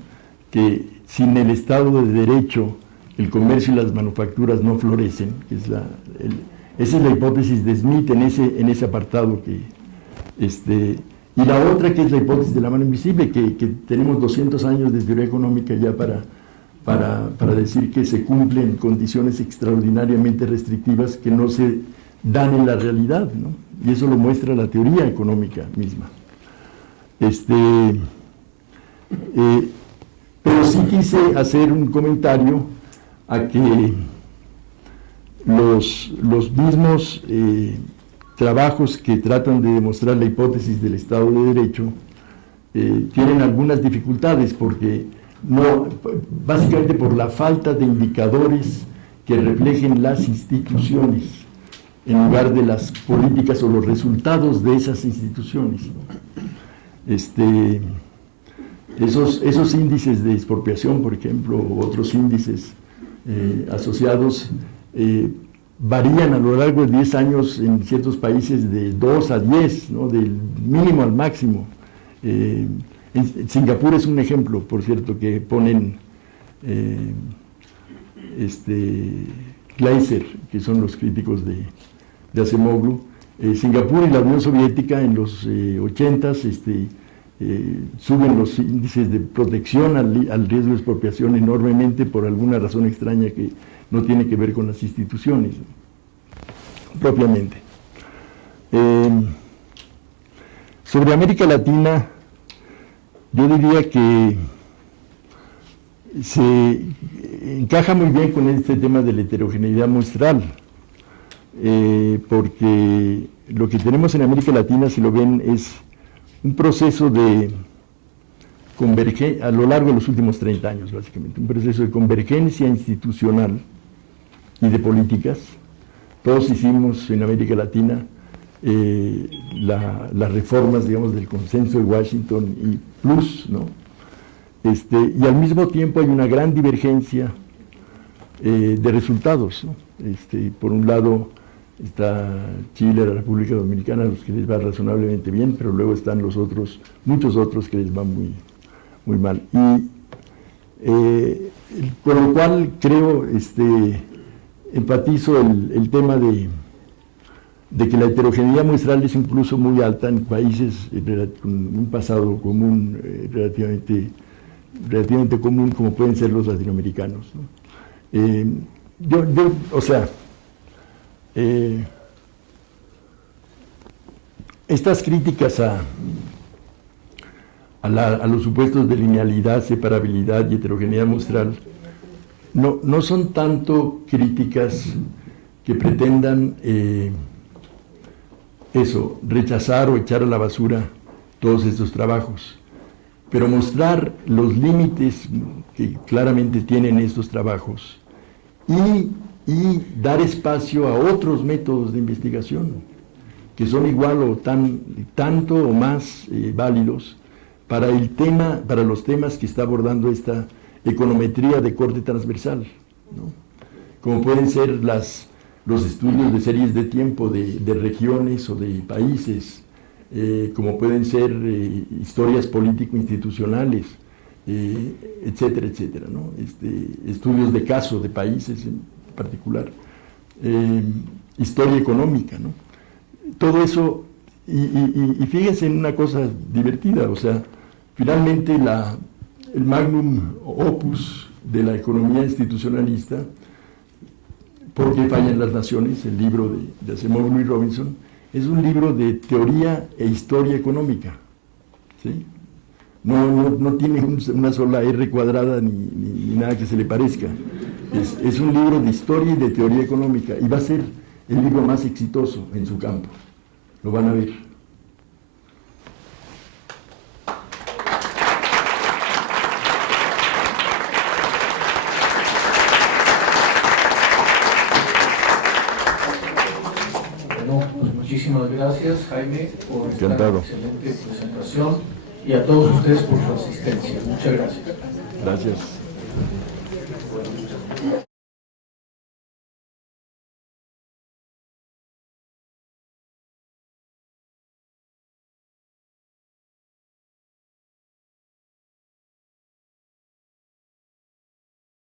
que sin el Estado de Derecho el comercio y las manufacturas no florecen, que es esa es la hipótesis de Smith en ese apartado y la otra que es la hipótesis de la mano invisible, que tenemos 200 años de teoría económica ya para decir que se cumplen condiciones extraordinariamente restrictivas que no se dan en la realidad, ¿no? Y eso lo muestra la teoría económica misma. Pero sí quise hacer un comentario a que los mismos trabajos que tratan de demostrar la hipótesis del Estado de Derecho tienen algunas dificultades porque básicamente por la falta de indicadores que reflejen las instituciones en lugar de las políticas o los resultados de esas instituciones. Esos índices de expropiación, por ejemplo, u otros índices asociados, varían a lo largo de 10 años en ciertos países de 2 a 10, ¿no? Del mínimo al máximo. En Singapur es un ejemplo, por cierto, que ponen Gleiser, que son los críticos de Acemoglu. Singapur y la Unión Soviética en los 80s suben los índices de protección al riesgo de expropiación enormemente por alguna razón extraña que no tiene que ver con las instituciones propiamente. Sobre América Latina, yo diría que se encaja muy bien con este tema de la heterogeneidad muestral, porque lo que tenemos en América Latina, si lo ven, es un proceso de convergencia, a lo largo de los últimos 30 años, básicamente, un proceso de convergencia institucional y de políticas. Todos hicimos en América Latina las reformas, digamos, del consenso de Washington y plus, ¿no? Y al mismo tiempo hay una gran divergencia de resultados, ¿no? Por un lado está Chile, la República Dominicana, a los que les va razonablemente bien, pero luego están los otros, muchos otros que les van muy, muy mal. Y con lo cual creo, enfatizo el tema de de que la heterogeneidad muestral es incluso muy alta en países con un pasado común relativamente común, como pueden ser los latinoamericanos, ¿no? Estas críticas a los supuestos de linealidad, separabilidad y heterogeneidad muestral no son tanto críticas que pretendan rechazar o echar a la basura todos estos trabajos, pero mostrar los límites que claramente tienen estos trabajos y dar espacio a otros métodos de investigación que son igual o tanto o más válidos para los temas que está abordando esta econometría de corte transversal, ¿no? Como pueden ser los estudios de series de tiempo de regiones o de países, como pueden ser historias político-institucionales, etcétera, etcétera, ¿no? Estudios de caso de países en particular, historia económica, ¿no? Todo eso, y fíjense en una cosa divertida, o sea, finalmente el magnum opus de la economía institucionalista, ¿Por qué fallan las naciones?, el libro de Asimov y Robinson, es un libro de teoría e historia económica, ¿sí? No tiene una sola R cuadrada ni nada que se le parezca. Es un libro de historia y de teoría económica, y va a ser el libro más exitoso en su campo. Lo van a ver. Bueno, pues muchísimas gracias, Jaime, por esta Encantado. excelente presentación, y a todos ustedes por su asistencia. Muchas gracias. Gracias.